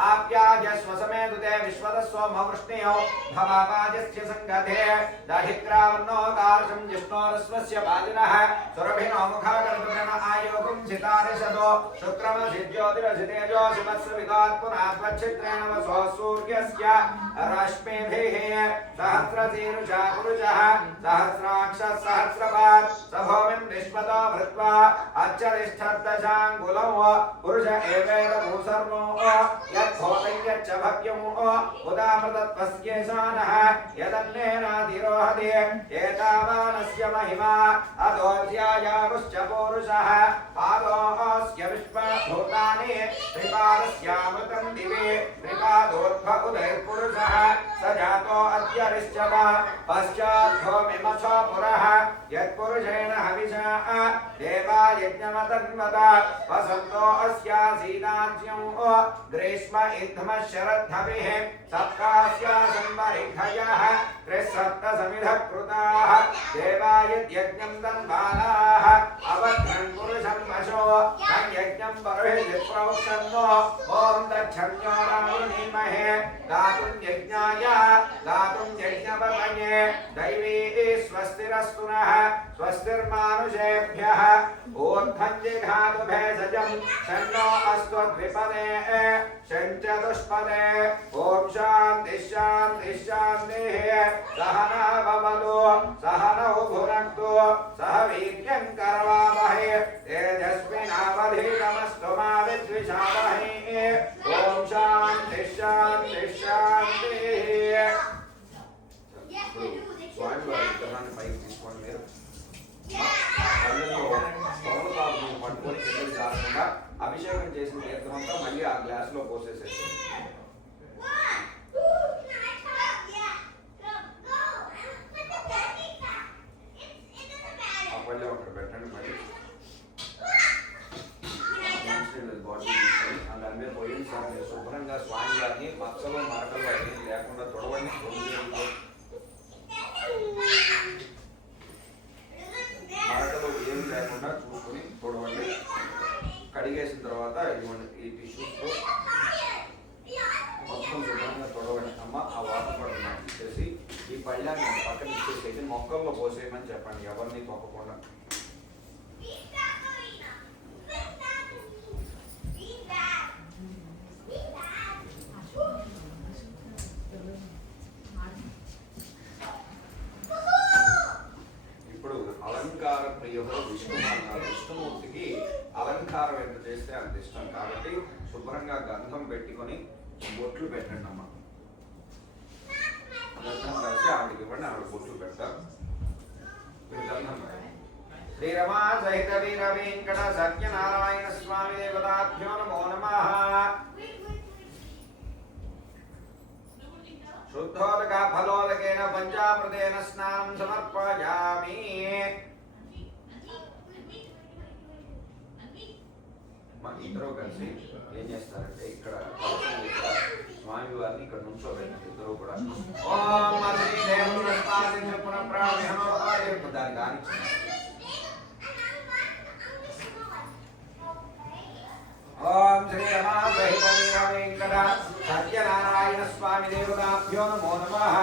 ఆప్యాయస్వ సమేదుతే విశ్వదస్వమవృష్ణ్యో భవాపాజస్య సంగతే దధిక్రావన్నో కార్షం జిష్ణోరస్వస్య బాలినః సురభినో ముఖాకర్తుగణ ఆయోగం చితారిషదో శుక్రమసిద్యోతిరసితేజో శివస్రవిదాత్పునాత్వచ్చిత్రేణ వసో సూర్యస్య రశ్మిభిః సహస్రశీర్షా పురుషః సహస్రాక్షः సహస్రపాత్ సభూమిం నిష్పతో భృత్వా అచ్చరిష్ఠద్దశాంగులం పురుష ఏవేదము సర్వో యద్భూతం యచ్చ భవ్యం ఉదామృతత్వస్యేషానః యదన్నేనాధిరోహతి ఏతావానస్య మహిమా అదోధ్యాయాగుశ్చ పూరుషः పాదోస్య విశ్వభూతాని త్రిపాదస్యామృతం దివి త్రిపాదోర్ధ్వ ఉదయఃపురుషः స జాతో అద్యరిష్యత పశ్చాద్ధోమిమథో పురః యత్పురుషేణ హవిషా దేవా యజ్ఞమతన్వత వసంతో అస్యాసీనాజ్యం గ్రీష్మ ఇధ్మ శరద్ధవిః సప్తాస్యా సంవరిద్ధయః त्रिसप्त समिधः कृताः देवाय यज्ञं तन्बालाः अवघ्नं पुरुषं पशो तं यज्ञं बर्हिः प्रोक्षन्नो ॐ तच्छन्यो रामणीमहे दातुं यज्ञाय दातुं यज्ञपतये दैवी स्वस्तिरस्तु नः स्वस्तिर्मानुषेभ्यः ऊर्ध्वं जिघातु भेषजं शन्नो अस्तु द्विपदे शञ्चतुष्पदे ॐ शान्तिः शान्तिः शान्तिः सहना भवतु सहनौ भुनक्तु सह वीर्यं करवावहै तेजस्विनावधीतमस्तु मा विद्विषावहै ॐ शान्तिः शान्तिः शान्तिः స్వామివారి విగ్రహాన్ని పైకి తీసుకోండి మీరు పట్టుకొని కిందకి కాకుండా అభిషేకం చేసిన తీర్థం అంతా మళ్ళీ ఆ గ్లాసులో పోసేసేసి ఆ పళ్ళెం అక్కడ పెట్టండి మళ్ళీ బాటిల్ తీసుకొని దాని మీద పోయింది సార్ మీరు శుభ్రంగా స్వామివారిని మచ్చలు మరకలు అన్నీ లేకుండా తొడవండి మరకలు ఏమి లేకుండా చూసుకొని తొడవండి కడిగేసిన తర్వాత ఇవ్వండి ఈ టిష్యూస్తో మొత్తం శుభ్రంగా తొడవండి అమ్మ ఆ వాటర్ కూడా నాకు ఇచ్చేసి ఈ పళ్ళాన్ని పక్కన ఇచ్చేసి మొక్కల్లో పోసేయమని చెప్పండి ఎవరిని తొక్కకుండా విష్ణుమూర్తికి అలంకారం ఎంత చేస్తే అంత ఇష్టం కాబట్టి శుభ్రంగా గంధం పెట్టుకొని బొట్లు పెట్టండి అమ్మ గంధం రాసి ఆవిడకి ఇవ్వండి ఆవిడ బొట్లు పెడతారు గంధం శ్రీరమా సహిత వీర వెంకట సత్యనారాయణ స్వామి దేవతాభ్యో నమో నమః శుద్ధోదక ఫలోదకేన పంచామృతేన స్నానం సమర్పయామి ఇద్దరు కలిసి ఏం చేస్తారంటే ఇక్కడ స్వామి వారిని ఇక్కడ నుంచోబెట్టారు ఇద్దరు కూడా దాన్ని కానిచ్చారు ఓం శ్రీ రమా సహిత వీర వెంకట సత్యనారాయణ స్వామి దేవతాభ్యో నమో నమః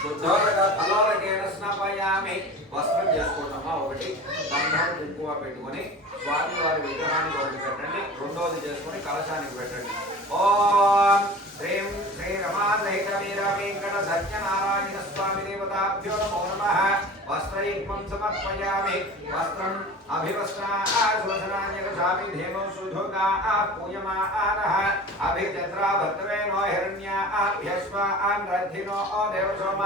శుద్ధోదక ఫలోదకేన స్నాపయామి వస్త్రం చేసుకుంటామా ఒకటి గంధం కుంకుమ పెట్టుకొని స్వామి వారి విగ్రహానికి ఒకటి పెట్టండి రెండోది చేసుకొని కలశానికి పెట్టండి ఓం శ్రీం శ్రీ రమా సహిత వీర వెంకట సత్యనారాయణ స్వామి దేవతాభ్యో నమో నమః వస్త్రయుగ్మం సమర్పయామి వస్త్రం అభివస్త్రాశోషణాన్యగచామి ధేమో సుధోగా పూయమానః అభిచత్రా భద్రవేనో హిరణ్యాభ్యశ్వాన్ రథినో దేవసోమ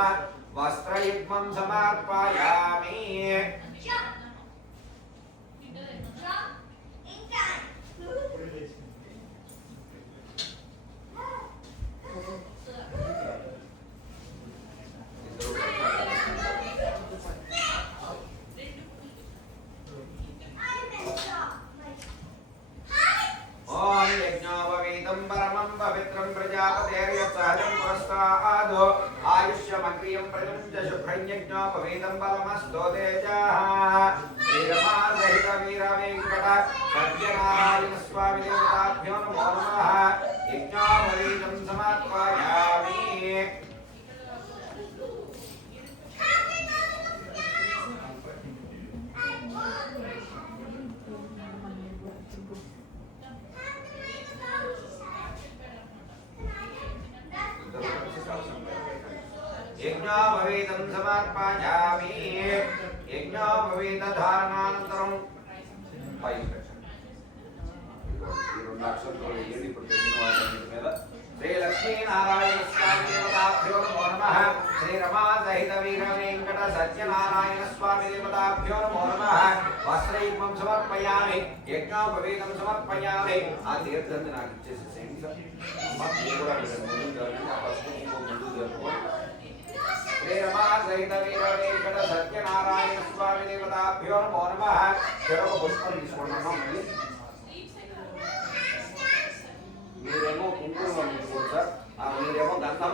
వస్త్రయుగ్మం సమర్పయామి ఓం యజ్ఞోపవీతం పరమం పవిత్రం ప్రజాపతేర్యత్సహజం పురస్తాదో ఆయుష్యమగ్రియం ప్రజం చ శుభ్రం యజ్ఞోపవీతం బలమస్తో తేజః శ్రీరమా సహిత వీర వెంకట సత్యనారాయణ స్వామి దేవతాభ్యో నమో నమః యజ్ఞోపవీతం సమర్పయామి యజ్ఞోపవీతం సమర్పయామి యజ్ఞోపవీత ధారణానంతరం పై రెండు అక్షరాలు వేయండి ఇప్పుడు పెట్టిన వాటి మీద శ్రీ లక్ష్మీనారాయణ స్వామి దేవతాభ్యో నమో నమః శ్రీ రమా సహిత వీర వెంకట సత్యనారాయణ స్వామి దేవతాభ్యో నమో నమః వస్త్రయుగ్మం సమర్పయామి యజ్ఞోపవీతం సమర్పయామి ఆ తీర్థాన్ని నాకు ఇచ్చేసేయండి సార్ అమ్మ మీరు కూడా ముందుకు జరగండి ఆ పసుపు ముందుకు జరుపుకోండి శ్రీ రమా సహిత వీర వెంకట సత్యనారాయణ స్వామి దేవతాభ్యో నమో నమః చెరొక పుష్పం తీసుకుంటున్నాం మళ్ళీ మీరేమో కుంకుమ తీసుకోండి సార్ మీరేమో గంధం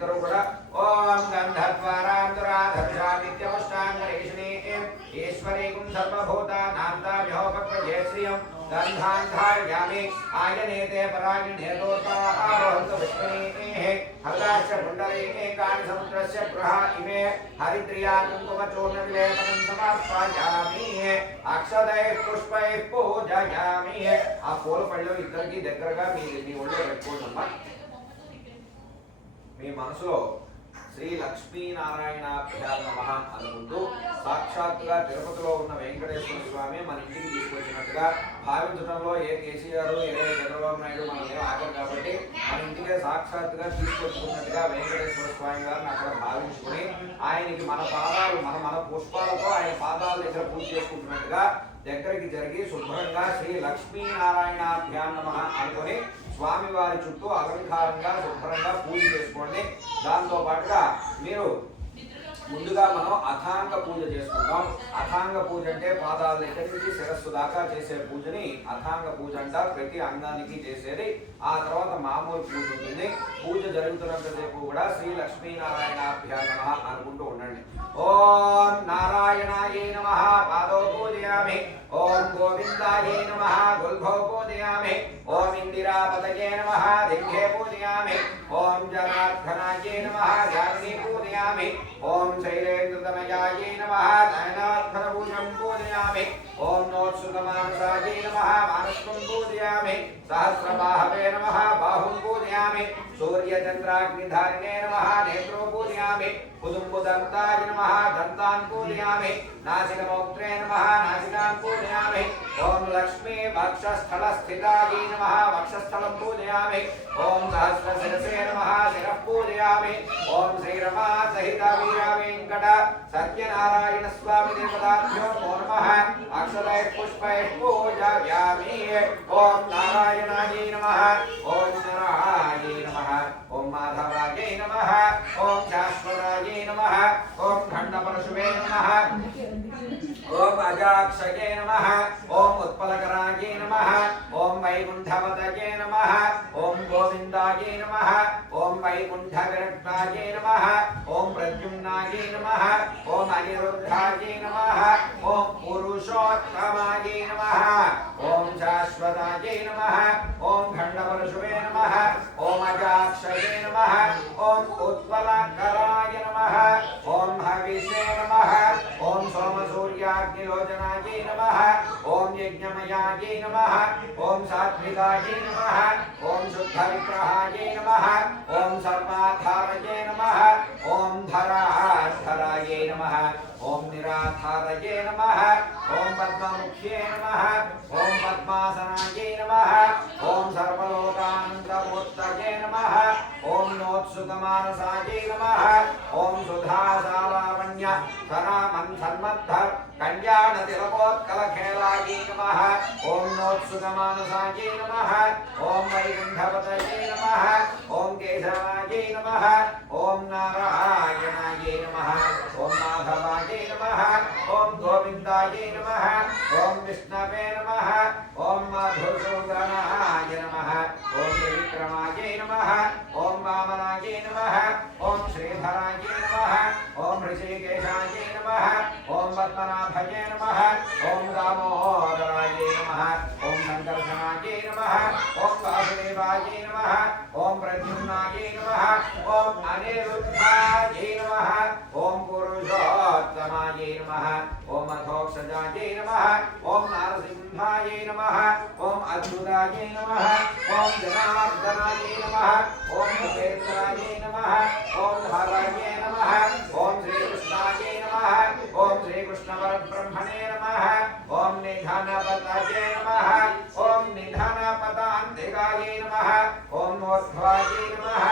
ఇద్దరు కూడా ఓం గంధద్వారాంతురాధర్షా నిత్యముష్టాంగరేషిణీ ఈశ్వరీకుం సర్వభూతానాంతాభ్యోపక్వజే శ్రియం గంధాన్ ధారయామి ఆయనేతే పరాగిణేతోర్పారోహంతు విష్ణునీః హరిదాస్య పుండరీకాని సముద్రస్య గృహ ఇమే హరిద్రియా కుంకుమచూర్ణ విలేపనం సమర్పయామి అక్షతైః పుష్పైః పూజయామి ఆ పూల పళ్ళు ఇద్దరికి దగ్గరగా మీ ఒళ్ళో పెట్టుకోండమ్మా మీ మనసులో శ్రీ లక్ష్మీనారాయణాభ్యాం నమః అనుకుంటూ సాక్షాత్తుగా తిరుపతిలో ఉన్న వెంకటేశ్వర స్వామి మన ఇంటికి తీసుకొచ్చినట్టుగా భావించడంలో ఏ కేసీఆర్ ఏ చంద్రబాబు నాయుడు మనం ఏం ఆగరు కాబట్టి మన ఇంటికే సాక్షాత్తుగా తీసుకొచ్చుకున్నట్టుగా వెంకటేశ్వర స్వామి గారిని అక్కడ భావించుకుని ఆయనకి మన పాదాలు మన పుష్పాలతో ఆయన పాదాల దగ్గర పూజ చేసుకుంటున్నట్టుగా దగ్గరికి జరిగి శుభ్రంగా శ్రీ లక్ష్మీనారాయణాభ్యాం నమః అనుకుని స్వామివారి చుట్టూ అలంకారంగా శుభ్రంగా పూజ చేసుకోండి. దాంతో పాటుగా మీరు ముందుగా మనం అథాంగ పూజ చేసుకుంటాం. అథాంగ పూజ అంటే పాదాల దగ్గర నుంచి శిరస్సు దాకా చేసే పూజని అథాంగ పూజ అంటారు. ప్రతి అంగానికి చేసేది. ఆ తర్వాత మామూలు పూజ ఉంటుంది. పూజ జరుగుతున్నంతసేపు కూడా శ్రీ లక్ష్మీనారాయణాభ్యాం నమః అనుకుంటూ ఉండండి. ఓం నారాయణాయే నమః పాదో పూజయామి. ఓం గోవిందాయే నమః గుల్భో పూజయామి. ఓం ఇందిరాపతయే నమః దింఘే పూజయామి. ఓం జనార్దనాయే నమః జాననీ పూజయామి. ఓం శైలేంద్రతనయాయే నమః నయనార్ధనభూషం పూజయామి. ఓం నోత్సుకమానసాయే నమః మానస్కం పూజయామి. సహస్రబాహవే నమః బాహుం పూజయామి. సూర్యచంద్రాగ్నిధారిణే నమః నేత్రో పూజయామి. కుదుంబుదంతాయ నమః దంతాన్ పూజయామి. నాసికమౌక్త్రే నమః నాసికాన్ పూజయామి. ఓం లక్ష్మీ వక్షస్థలస్థితాయే నమః వక్షస్థలం పూజయామి. ఓం సహస్రశిరసే నమః శిరః పూజయామి. ఓం శ్రీరమా సహిత వీర వెంకట సత్యనారాయణ స్వామి దేవతాభ్యో నమో నమః. అక్షతైః పుష్పైః పూజయామి. ఓం నారాయణాయే నమః. ఓం నరాయే నమః. ఓం మాధవాయే నమః. ఓం శాశ్వతాయే నమః. ఓం ఖండపరశువే నమః. ఓం అజాక్షయే నమః. ఓం ఉత్పలకరాయే నమః. ఓం వైకుంఠవతయే నమః. ఓం గోవిందాయే నమః. ఓం వైకుంఠవిరక్తాయే నమః. ఓం ప్రద్యుమ్నాయే నమః. ఓం అనిరుద్ధాయే నమః. ఓం పురుషోత్తమాయే నమః. ఓం శాశ్వతాయే నమః. ఓం ఖండపరశువే నమః. ఓం అజాక్షయే నమః. ఓం ఉత్పలకరాయ నమః. ఓం హవిషే నమః. ఓం సోమసూర్యాగ్నిలోచనాయే నమః. ఓం యజ్ఞమయాయే నమః. ఓం సాత్వికాయే నమః. ఓం శుద్ధవిగ్రహాయే నమః. ఓం సర్వాధారయే నమః. ఓం ధరాధరాయే నమః. ఓం నిరాధారయే నమః. ఓం పద్మముఖ్యే నమః. ఓం పద్మాసనాయే నమః. ఓం సర్వలోకానందమూర్తయే నమః. ఓం నోత్సుకమానసాయే నమః. ఓం సుధాసాలావణ్య సరామన్సన్మద్ధ కళ్యాణ తిలకోత్కలఖేలాయే నమః. ఓం నోత్సుకమానసాయే నమః. ఓం వైకుంఠపతయే నమః. ఓం కేశవాయే నమః. ఓం నారాయణాయే నమః. ఓం మాధవాయే నమః. ఓం గోవిందాయే నమః. ఓం విష్ణవే నమః. ఓం మధుసూదనాయ నమః. ఓం త్రివిక్రమాయే నమః. ఓం వామనాయే నమః. ఓం శ్రీధరాయే నమః. ఓం ఋషికేశాయే నమః. ఓం పద్మనాభయే నమః. ఓం దామోదరాయే నమః. ఓం సంకర్షణాయే నమః. ఓం వాసుదేవాయే నమః. ఓం ప్రద్యుమ్నాయే నమః. ఓం అనిరుద్ధాయే నమః. ఓం పురుషోత్తమాయే నమః. ఓం అధోక్షజాయే నమః. ఓం నారసింహాయే నమః. ఓం అద్భుతాయే నమః. ఓం జనార్దనాయే నమః. ఓం ఉపేంద్రాయే నమః. ఓం హరాయే నమః. ఓం శ్రీకృష్ణాయే నమః. ఓం శ్రీకృష్ణ పరబ్రహ్మణే నమః. ఓం నిధానపతయే నమః. ఓం నిధానపతాంతికాయే నమః. ఓం నోర్ధ్వాయే నమః.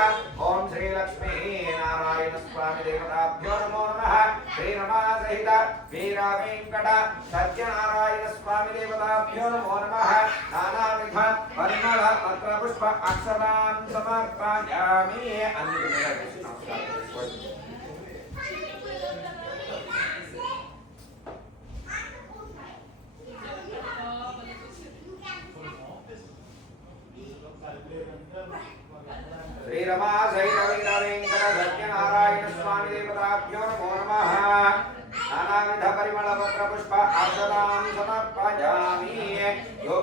ఓం శ్రీ లక్ష్మీ నారాయణ స్వామి దేవతాభ్యో నమో నమః. శ్రీరమా సహిత వీర వెంకట సత్యనారాయణ స్వామి దేవతాభ్యో నమో నమః. నానావిధ పరిమళ పత్ర పుష్ప అక్షరాం సమర్పయామి. అన్ని విధాలుగా చేసి నమస్కారం చేసుకోండి. శ్రీరమా సహిత వీర వెంకట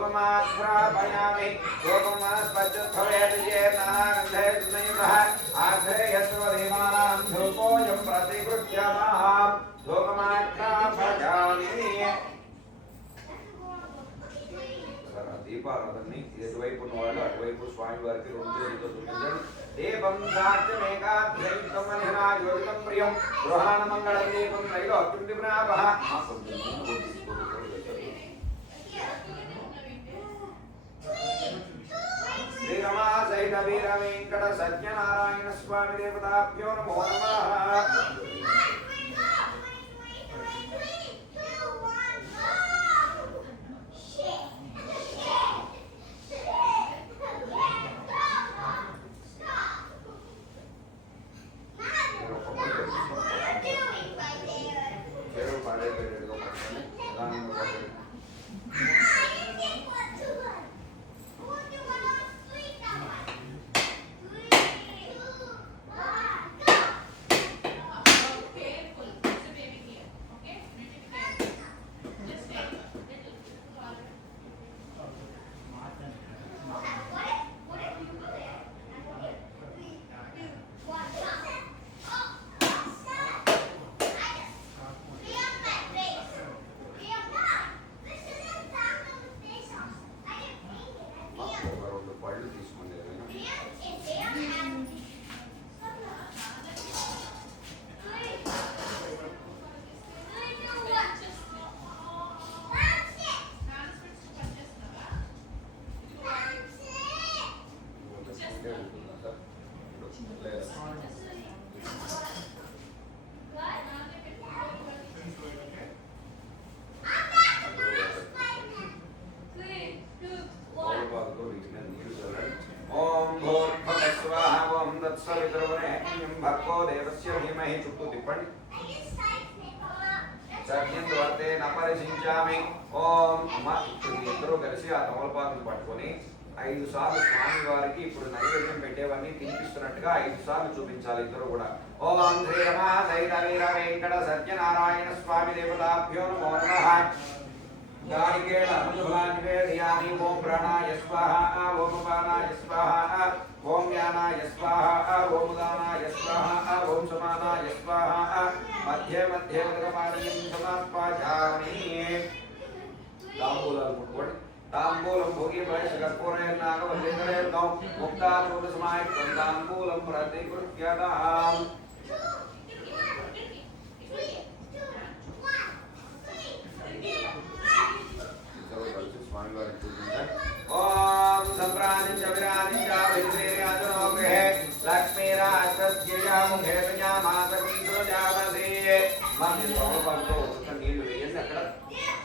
धूपमाघ्रापयामि धूपमास्पत्यभवेत् येनागन्धे सुनयुतः आघ्रेयस्वदीमानां धूपोऽयं प्रतिगृह्यताम् धूपमाघ्रापयामि దీపారాధనని ఎటువైపు ఉన్నవాళ్ళు అటువైపు స్వామి వారికి రెండు చేతులతో చూపించండి దీపం సాధ్యమేకాధ్యయుక్తం అనిహనా యోజితం ప్రియం గృహాణ మంగళం దీపం నైలో అత్యుంటి ప్రాపః శ్రీరమా సహిత వీర వెంకట సత్యనారాయణ స్వామి దేవతాభ్యో నమో నమః భర్గో దేవస్య ధీమహి చుట్టూ తిప్పండి సత్యంవర్తే నపరిశించామి ఓం అమ్మ ఇప్పుడు ఇద్దరు కలిసి ఆ తమలపాకును పట్టుకొని 5 సార్లు స్వామి వారికి ఇప్పుడు నైవేద్యం పెట్టేవన్నీ తినిపిస్తున్నట్టుగా 5 సార్లు చూపించాలి ఇద్దరు కూడా ఓం శ్రీ రమా సహిత వీర వెంకట సత్యనారాయణ స్వామి దేవతాభ్యో నమో నమః గాలికేళ అమృతఫలాన్ని నివేదయామి ఓం ప్రాణాయ స్వాహ ఓం అపానాయ స్వాహ ఓం జ్ఞానాయ స్వాహ ఓం ఉదానాయ స్వాహ ఓం సమానాయ స్వాహ మధ్య మధ్య ఉదకపానీయం సమాస్పాజామి తాంబూలాలు ముట్టుకోండి తాంబూలం భోగి బయస కర్పూరేర్నాగవల్లేకరేర్గం ముక్తానూత సమాయుక్తం తాంబూలం ప్రతిగృహ్యతాం ओम संप्रानिच विराजिच विद्रेयाजनो गृहे लक्ष्मीराजस्यया मुखे विज्ञामासकुंसुजावसे मंदिर भवपंतो नीళ్లు వేయండి అక్కడ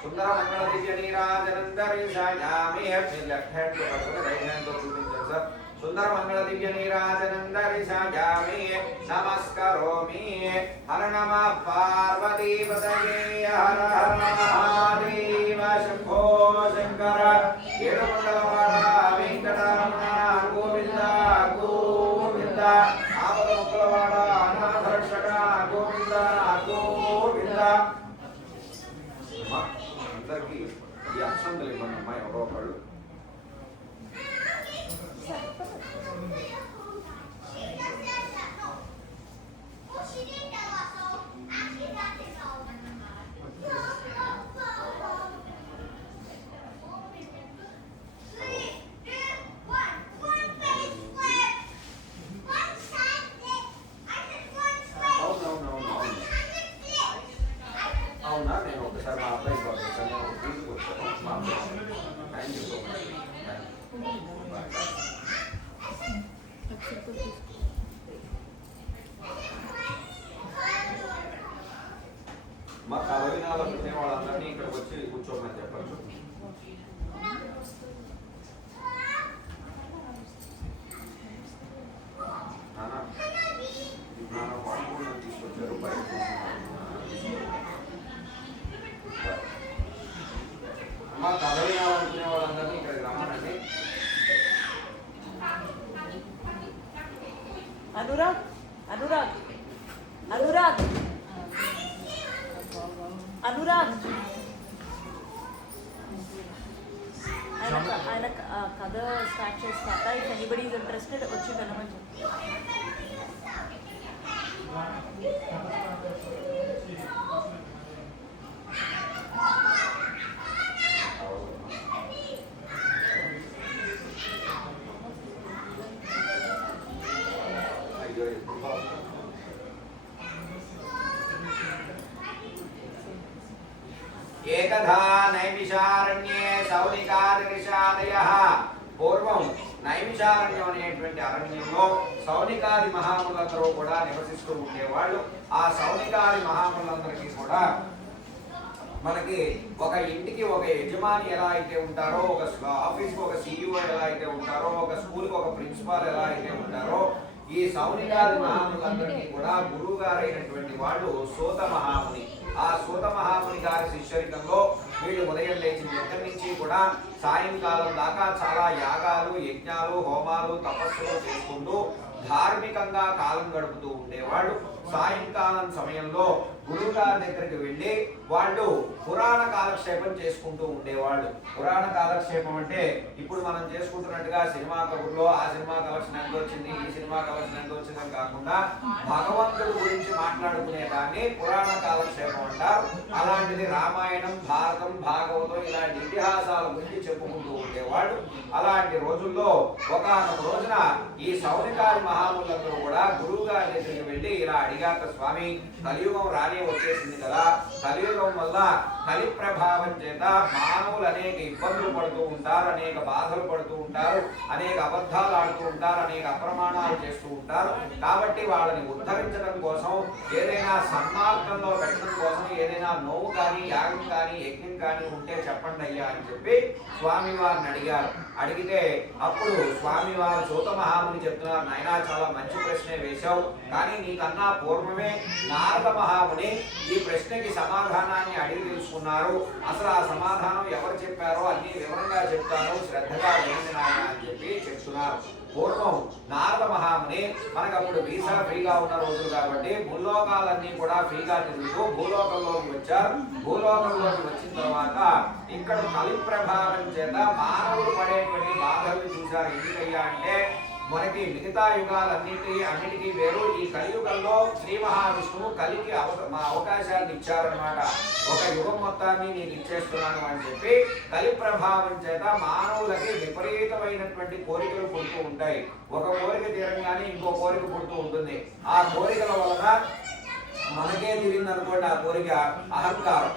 సుందర మంగళ దివ్య నీరాజనందరిశాయామి లెఫ్ట్ హ్యాండ్ తో పట్టుకొని రైట్ హ్యాండ్ తో చూపించండి సార్ సుందర మంగళ దివ్య నీరాజనందరిశాయామి నమస్కరోమి హర నమః పార్వతీపతయే హర హర మహాదేవ శంభో శంకర ఏడుకొండలవాడ వెంకటరమణ గోవింద గోవింద ఆపద ముక్కలవాడ అనాథ రక్షక గోవింద గోవింద అందరికీ ఈ అక్షంతలు ఇవ్వండి అమ్మాయి ఎవరో ఒకళ్ళు అవునా నేను ఒకసారి మా అబ్బాయి పంపిస్తాను తీసుకొచ్చాను మా అబ్బాయి థ్యాంక్ యూ సో మచ్ మా కలవినాలు పుట్టిన వాళ్ళందరినీ ఇక్కడికి వచ్చి కూర్చోమని చెప్పచ్చు నాన్న పాడుకుండా తీసుకొచ్చారు బయట మా కలవినాలు అనుకునే వాళ్ళందరినీ ఇక్కడికి రమ్మనండి అనురాగ్ అనురాగ్ అనురాగ్ అనురాగ్ ఆయన కథ స్టార్ట్ చేస్తాక ఇఫ్ ఎనీబడి ఈజ్ ఇంట్రెస్టెడ్ వచ్చి వినమని చెప్పి. ఏకధా నైమిషారణ్యే సౌనికాదిషాదయః. పూర్వం నైమిషారణ్యం అనేటువంటి అరణ్యంలో సౌనికాది మహాములందరూ కూడా నివసిస్తూ ఉండేవాళ్ళు. ఆ సౌనికాది మహాములందరికీ కూడా మనకి ఒక ఇంటికి ఒక యజమాని ఎలా అయితే ఉంటారో, ఒక ఆఫీస్కి ఒక CEO ఎలా అయితే ఉంటారో, ఒక స్కూల్కి ఒక ప్రిన్సిపాల్ ఎలా అయితే ఉంటారో, ఈ సౌనికాది మహాములందరికీ కూడా గురువు గారైనటువంటి వాళ్ళు సూత మహాముని. ఆ సూత మహాముని గారి శిష్యరికంలో వీళ్ళు ఉదయం లేచిన దగ్గర నుంచి కూడా సాయంకాలం దాకా చాలా యాగాలు, యజ్ఞాలు, హోమాలు, తపస్సులు చేసుకుంటూ ధార్మికంగా కాలం గడుపుతూ ఉండేవాళ్ళు. సాయంకాలం సమయంలో గురువు గారి దగ్గరికి వెళ్ళి వాళ్ళు పురాణ కాలక్షేపం చేసుకుంటూ ఉండేవాళ్ళు. పురాణ కాలక్షేపం అంటే ఇప్పుడు మనం చేసుకుంటున్నట్టుగా సినిమా కబుర్లో ఆ సినిమా కలెక్షన్ ఎంత వచ్చింది, ఈ సినిమా కలెక్షన్ ఎంత వచ్చిందని కాకుండా భగవంతుడి గురించి మాట్లాడుకునే దాన్ని పురాణ కాలక్షేపం అంటారు. అలాంటిది రామాయణం, భారతం, భాగవతం ఇలాంటి ఇతిహాసాల గురించి చెప్పుకుంటూ ఉండేవాళ్ళు. అలాంటి రోజుల్లో ఒకానొక రోజున ఈ సౌనికాది మహాములందరూ కూడా గురువు గారి దగ్గరికి వెళ్ళి ఇలా అడిగాక, స్వామి కలియుగం రానే వచ్చేసింది కదా, కలియుగం వల్ల కలి ప్రభావం చేత మానవులు అనేక ఇబ్బందులు పడుతూ ఉంటారు, అనేక బాధలు పడుతూ ఉంటారు, అనేక అబద్ధాలు ఆడుతూ ఉంటారు, అనేక అప్రమాణాలు చేస్తూ ఉంటారు. కాబట్టి వాళ్ళని ఉద్ధరించడం కోసం ఏదైనా సన్మార్గంలో పెట్టడం కోసం ఏదైనా నోవు కానీ, యాగం కానీ, యజ్ఞం కానీ ఉంటే చెప్పండి అయ్యా అని చెప్పి స్వామి వారిని అడిగారు. అడిగితే అప్పుడు స్వామి వారు సూత మహాముని చెప్తున్నారు, నాయనా చాలా మంచి ప్రశ్నే వేశావు, కానీ నీకన్నా పూర్వమే నారద మహాముని ఈ ప్రశ్నకి సమాధానాన్ని అడిగి తెలుసుకున్నారు. అసలు ఆ సమాధానం ఎవరు చెప్పారో అన్ని వివరంగా చెప్తాను, శ్రద్ధగా వినండి నాయన అని చెప్పి చెప్తున్నారు. పూర్వం నారద మహాముని మనకప్పుడు వీసా ఫ్రీగా ఉన్న రోజులు కాబట్టి భూలోకాలన్నీ కూడా ఫ్రీగా తిరుగుతూ భూలోకంలోకి వచ్చారు. భూలోకంలోకి వచ్చిన తర్వాత ఇక్కడ కలి ప్రభావం చేత మానవులు పడేటువంటి బాధల్ని చూశారు. ఎందుకయ్యా అంటే మనకి మిగతా అన్నిటికీ వేరు ఈ కలియుగంలో శ్రీ మహావిష్ణువు కలికి అవకాశాన్ని ఇచ్చారనమాట. ఒక యుగం మొత్తాన్ని నేను ఇచ్చేస్తున్నాను అని చెప్పి కలి ప్రభావం చేత మానవులకి విపరీతమైనటువంటి కోరికలు పుడుతూ ఉంటాయి. ఒక కోరిక తీరంగానే ఇంకో కోరిక పుడుతూ ఉంటుంది. ఆ కోరికల వలన మనకే తీరింది అనుకోండి ఆ కోరిక అహంకారం.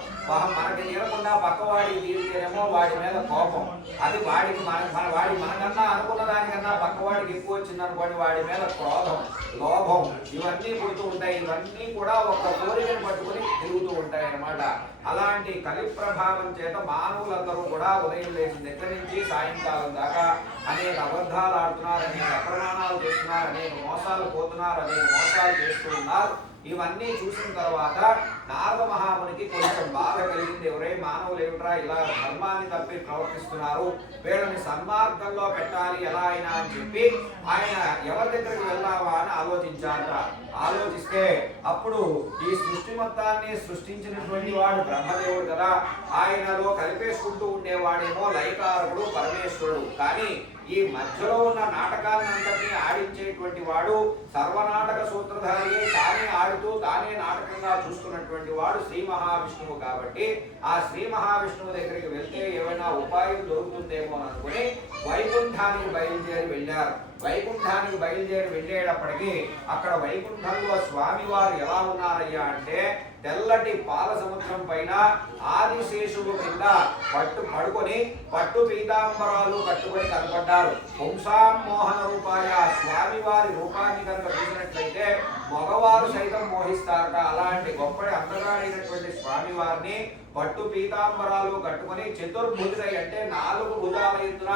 మనకి తీరకుండా పక్కవాడికి తీరితేనేమో వాడి మీద కోపం. అది వాడికి మనకన్నా అనుకున్న దానికన్నా పక్కవాడికి ఎక్కువ వచ్చింది అనుకోండి వాడి మీద క్రోధం, లోభం ఇవన్నీ పుడుతూ ఉంటాయి. ఇవన్నీ కూడా ఒక కోరికను పట్టుకుని తిరుగుతూ ఉంటాయి అన్నమాట. అలాంటి కలి ప్రభావం చేత మానవులందరూ కూడా ఉదయం లేచిన దగ్గర నుంచి సాయంకాలం దాకా అనేక అబద్ధాలు ఆడుతున్నారు, అనేక అప్రమాణాలు చేస్తున్నారు, అనేక మోసాలు పోతున్నారు, అనేక మోసాలు చేస్తూ ఉన్నారు. ఇవన్నీ చూసిన తర్వాత నారద మహామునికి కొంచెం బాధ కలిగింది. ఎవరే మానవులు ఏమిట్రా ఇలా ధర్మాన్ని తప్పి ప్రవర్తిస్తున్నారు, వీళ్ళని సన్మార్గంలో పెట్టాలి ఎలా అయినా అని చెప్పి ఆయన ఎవరి దగ్గరికి వెళ్దావా అని ఆలోచించారట. ఆలోచిస్తే అప్పుడు ఈ సృష్టి మొత్తాన్ని సృష్టించినటువంటి వాడు బ్రహ్మదేవుడు కదా, ఆయనలో కలిపేసుకుంటూ ఉండేవాడేమో లయకారకుడు పరమేశ్వరుడు. కానీ ఈ మధ్యలో ఉన్న నాటకాలంతటినీ ఆడించేటువంటి వాడు సర్వనాటక సూత్రధారి, తానే ఆడుతూ తానే నాటకంగా చూస్తున్నటువంటి వాడు శ్రీ మహావిష్ణువు. కాబట్టి ఆ శ్రీ మహావిష్ణువు దగ్గరికి వెళ్తే ఏమైనా ఉపాయం దొరుకుతుందేమో అని అనుకుని వైకుంఠానికి బయలుదేరి వెళ్ళారు. వైకుంఠానికి బయలుదేరి వెళ్ళేటప్పటికీ అక్కడ వైకుంఠంలో స్వామివారు ఎలా ఉన్నారయ్యా అంటే తెల్లటి పాల సముద్రం పైన ఆదిశేషుడు కింద పడుకొని పట్టు పీతాంబరాలు కట్టుకొని కనపడ్డారు. పుంసామోహన రూపాయ స్వామివారి రూపాన్ని కనుక చూసినట్లయితే మగవారు సైతం మోహిస్తారట. అలాంటి గొప్ప అందగాడైనటువంటి స్వామివారిని పట్టు పీతాంబరాలు కట్టుకొని చతుర్భుజుడై అంటే 4 భుజాల ఎత్తున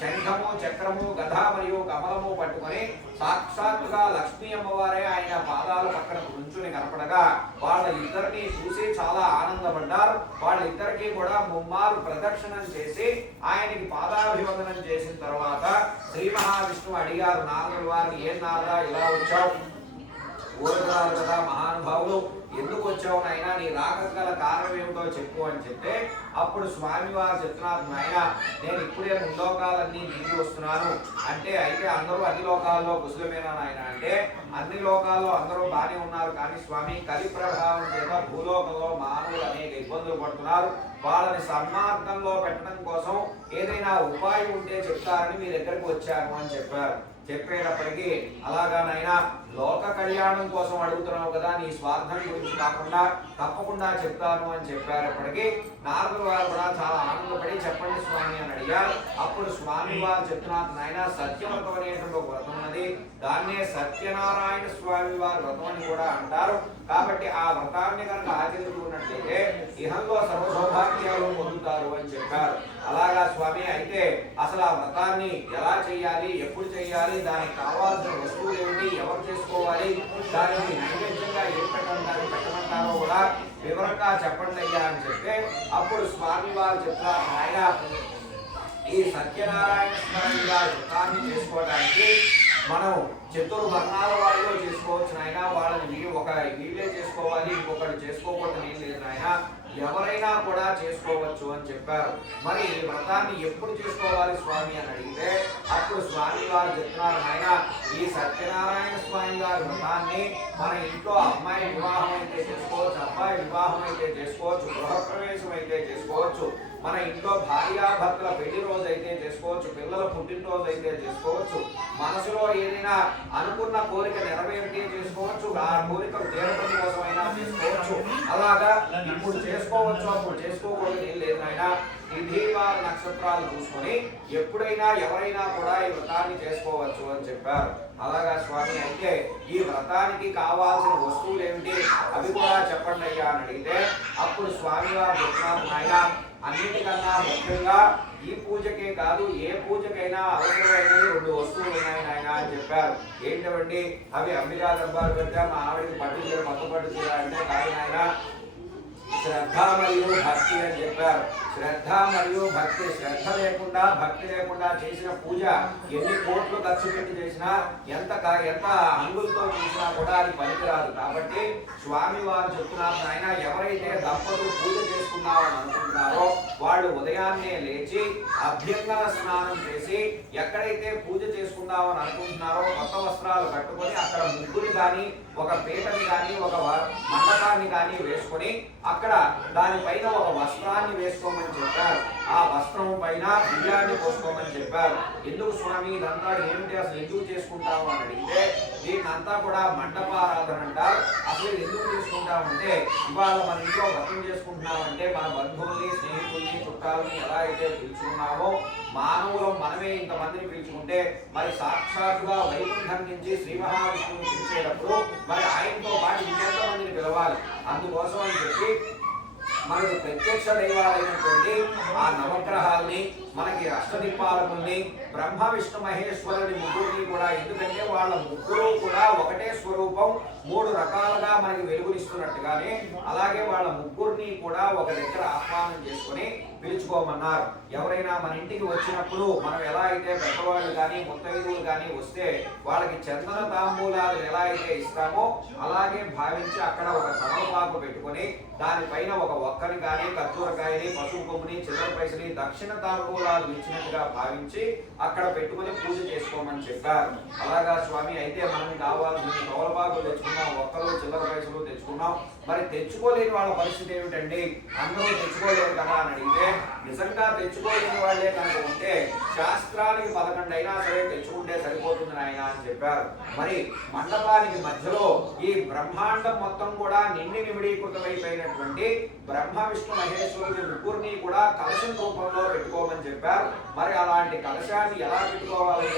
శంఖము, చక్రము, గద మరియు కమలము పట్టుకొని సాక్షాత్తుగా లక్ష్మీ అమ్మవారే ఆయన పాదాల పక్కన నుంచుని కనపడగా వాళ్ళిద్దరిని చూసి చాలా ఆనందపడ్డారు. వాళ్ళిద్దరికీ కూడా ముమ్మారు ప్రదక్షిణం చేసి ఆయనకి పాదాభివందనం చేసిన తర్వాత శ్రీ మహావిష్ణువు అడిగారు నారదుల వారిని, ఏం నారదా ఇలా వచ్చావు? ఊరగారు కదా మహానుభావులు, ఎందుకు వచ్చావు నాయన, నీ రాకకు గల కారణం ఏమిటో చెప్పు అని చెప్తే అప్పుడు స్వామివారు చెప్తున్నారు, నాయన నేను ఇప్పుడే ముల్లోకాలన్నీ దిగి వస్తున్నాను అంటే, అయితే అందరూ అన్ని లోకాల్లో కుశలమేనా నాయన అంటే, అన్ని లోకాల్లో అందరూ బాగానే ఉన్నారు కానీ స్వామి కలి ప్రభావం చేత భూలోకంలో మానవులు అనేక ఇబ్బందులు పడుతున్నారు, వాళ్ళని సన్మార్గంలో పెట్టడం కోసం ఏదైనా ఉపాయం ఉంటే చెప్తారని మీ దగ్గరకు వచ్చాను అని చెప్పారు. చెప్పేటప్పటికీ అలాగానైనా లోక కళ్యాణం కోసం అడుగుతున్నావు కదా, నీ స్వార్థం గురించి కాకుండా తప్పకుండా చెప్తాను అని చెప్పేటప్పటికీ నారదుల వారు కూడా చాలా ఆనందపడి చెప్పండి స్వామి అని అడిగారు. అప్పుడు స్వామి వారు చెప్తున్నారు, నాయన సత్యవ్రతం అనేటువంటి ఒక వ్రతం ఉన్నది, దాన్నే సత్యనారాయణ స్వామి వారి వ్రతం అని కూడా అంటారు. కాబట్టి ఆ వ్రతాన్ని కనుక ఆచరించుకున్నట్లయితే ఇహంలో సర్వసౌభాగ్యాలు పొందుతారు అని చెప్పారు. అలాగా స్వామి, అయితే అసలు ఆ వ్రతాన్ని ఎలా చేయాలి, ఎప్పుడు చేయాలి, దానికి కావాల్సిన వస్తువులు ఏమిటి, ఎవరు చేసుకోవాలి, దానికి నైవేద్యంగా ఏం పెట్టమంటారో కూడా వివరంగా చెప్పండి అయ్యా అని చెప్తే అప్పుడు స్వామి వారు చెప్తారు, ఆయన ఈ సత్యనారాయణ స్వామి వారి వ్రతాన్ని చేసుకోవడానికి మనం చతుర్వర్ణాల వాళ్ళలో చేసుకోవచ్చు నాయన, వాళ్ళని వీళ్ళే చేసుకోవాలి, ఇంకొకరు చేసుకోకూడదు ఏం లేదు నాయన, ఎవరైనా కూడా చేసుకోవచ్చు అని చెప్పారు. మరి ఈ వ్రతాన్ని ఎప్పుడు చేసుకోవాలి స్వామి అని అడిగితే అప్పుడు స్వామి వారు చెప్తున్నారు, నాయన ఈ సత్యనారాయణ స్వామి వారి వ్రతాన్ని మన ఇంట్లో అమ్మాయి వివాహం అయితే చేసుకోవచ్చు, అబ్బాయి వివాహం అయితే చేసుకోవచ్చు, గృహప్రవేశం అయితే చేసుకోవచ్చు, మన ఇంట్లో భార్యాభర్తల పెళ్లి రోజు అయితే చేసుకోవచ్చు, పిల్లల పుట్టినరోజు అయితే చేసుకోవచ్చు, మనసులో ఏదైనా అనుకున్న కోరిక నెరవేరితే చేసుకోవచ్చు, ఆ కోరికలు తీరడం కోసమైనా చేసుకోవచ్చు. అలాగా ఇప్పుడు చేసుకోవచ్చు, అప్పుడు చేసుకోకూడదు ఏం లేదు నాయన, తిథివార నక్షత్రాలు చూసుకొని ఎప్పుడైనా ఎవరైనా కూడా ఈ వ్రతాన్ని చేసుకోవచ్చు అని చెప్పారు. అలాగా స్వామి, అయితే ఈ వ్రతానికి కావాల్సిన వస్తువులు ఏమిటి అవి కూడా చెప్పండి అయ్యా అని అడిగితే అప్పుడు స్వామి వారు చెప్తున్నారు, నాయన అన్నిటికన్నా ముఖ్యంగా ఈ పూజకే కాదు ఏ పూజకైనా అవసరమైనవి 2 వస్తువులు ఉన్నాయి నాయన అని చెప్పారు. ఏంటండి అవి? అంబికా దర్బారు పెడితే మా ఆవిడకి పట్టు చీర మొత్తం పట్టు చీర అంటే కాదు నాయన, శ్రద్ధ మరియు భక్తి అని చెప్పారు. శ్రద్ధ మరియు భక్తి, శ్రద్ధ లేకుండా భక్తి లేకుండా చేసిన పూజ ఎన్ని కోట్లు ఖర్చు పెట్టి చేసినా ఎంత అంగులతో చేసినా కూడా అది పనికిరాదు. కాబట్టి స్వామి వారు చెప్తున్నారు, నాయన ఎవరైతే దంపతులు పూజ చేసుకున్నారని అనుకుంటున్నారో వాళ్ళు ఉదయాన్నే లేచి అభ్యంగన స్నానం చేసి ఎక్కడైతే పూజ చేసుకుందామని అనుకుంటున్నారో కొత్త వస్త్రాలు కట్టుకొని అక్కడ ముగ్గుని కానీ ఒక పీటని కానీ ఒక మండపాన్ని కానీ వేసుకొని అక్కడ దానిపైన ఒక వస్త్రాన్ని వేసుకోమని చెప్పారు. ఆ వస్త్రం పైన బియ్యాన్ని పోసుకోమని చెప్పారు. ఎందుకు స్వామి ఇదంతా ఏమిటి, అసలు ఎందుకు చేసుకుంటాము అని అడిగితే దీన్నంతా కూడా మండపారాధన అంటారు. అసలు ఎందుకు చేసుకుంటామంటే ఇవాళ మన ఇంట్లో వ్రతం చేసుకుంటున్నామంటే మన బంధువుల్ని స్నేహితుల్ని చుట్టాలని ఎలా అయితే పిలుచుకున్నామో మానవులం మనమే ఇంతమందిని పిలుచుకుంటే మరి సాక్షాత్తుగా వైకుంఠం నుంచి శ్రీ మహావిష్ణువుని పిలిచేటప్పుడు మరి ఆయనతో పాటు ఇంకెంతమందిని పిలవాలి. అందుకోసం అని చెప్పి మనకు ప్రత్యక్ష దైవాలైనటువంటి ఆ నవగ్రహాల్ని మనకి అష్టదిక్పాలకుల్ని బ్రహ్మ విష్ణు మహేశ్వరుని ముగ్గురిని కూడా, ఎందుకంటే వాళ్ళ ముగ్గురు కూడా ఒకటే స్వరూపం 3 రకాలుగా మనకి వెలుగునిస్తున్నట్టుగానే అలాగే వాళ్ళ ముగ్గురిని కూడా ఒక దగ్గర ఆహ్వానం చేసుకుని పిలుచుకోమన్నారు. ఎవరైనా మన ఇంటికి వచ్చినప్పుడు మనం ఎలా అయితే పెద్దవాళ్ళు కానీ ముత్తైదువులు కానీ వస్తే వాళ్ళకి చందన తాంబూలాలు ఎలా అయితే ఇస్తామో అలాగే భావించి అక్కడ ఒక తమలపాకు పెట్టుకొని దానిపైన ఒక ఒక్కని కానీ కర్పూరకాయని పసుపు కొమ్ముని చిల్లర పైసని దక్షిణ తాంబూలాలు ఇచ్చినట్టుగా భావించి అక్కడ పెట్టుకుని పూజ చేసుకోమని చెప్పారు. అలాగా స్వామి, అయితే మనకి కావాల్సిన తమలపాకులు తెచ్చుకున్నాం, ఒక్కరు చిల్లర పైసలు తెచ్చుకున్నాం, మరి తెచ్చుకోలేని వాళ్ళ పరిస్థితి ఏమిటండి? అందరూ తెచ్చుకోలేరు కదా అని అడిగితే నిజంగా తెచ్చుకోలేని వాళ్ళే కనుక ఉంటే శాస్త్రానికి 11 అయినా సరే తెచ్చుకుంటే సరిపోతుంది నాయన అని చెప్పారు. మరి మండపానికి మధ్యలో ఈ బ్రహ్మాండం మొత్తం కూడా నిండి నిమిడీకృతమైపోయినటువంటి బ్రహ్మ విష్ణు మహేశ్వరుని ముగ్గురిని కూడా కలశం రూపంలో పెట్టుకోమని చెప్పారు. మరి అలాంటి కలశాన్ని ఎలా పెట్టుకోవాలి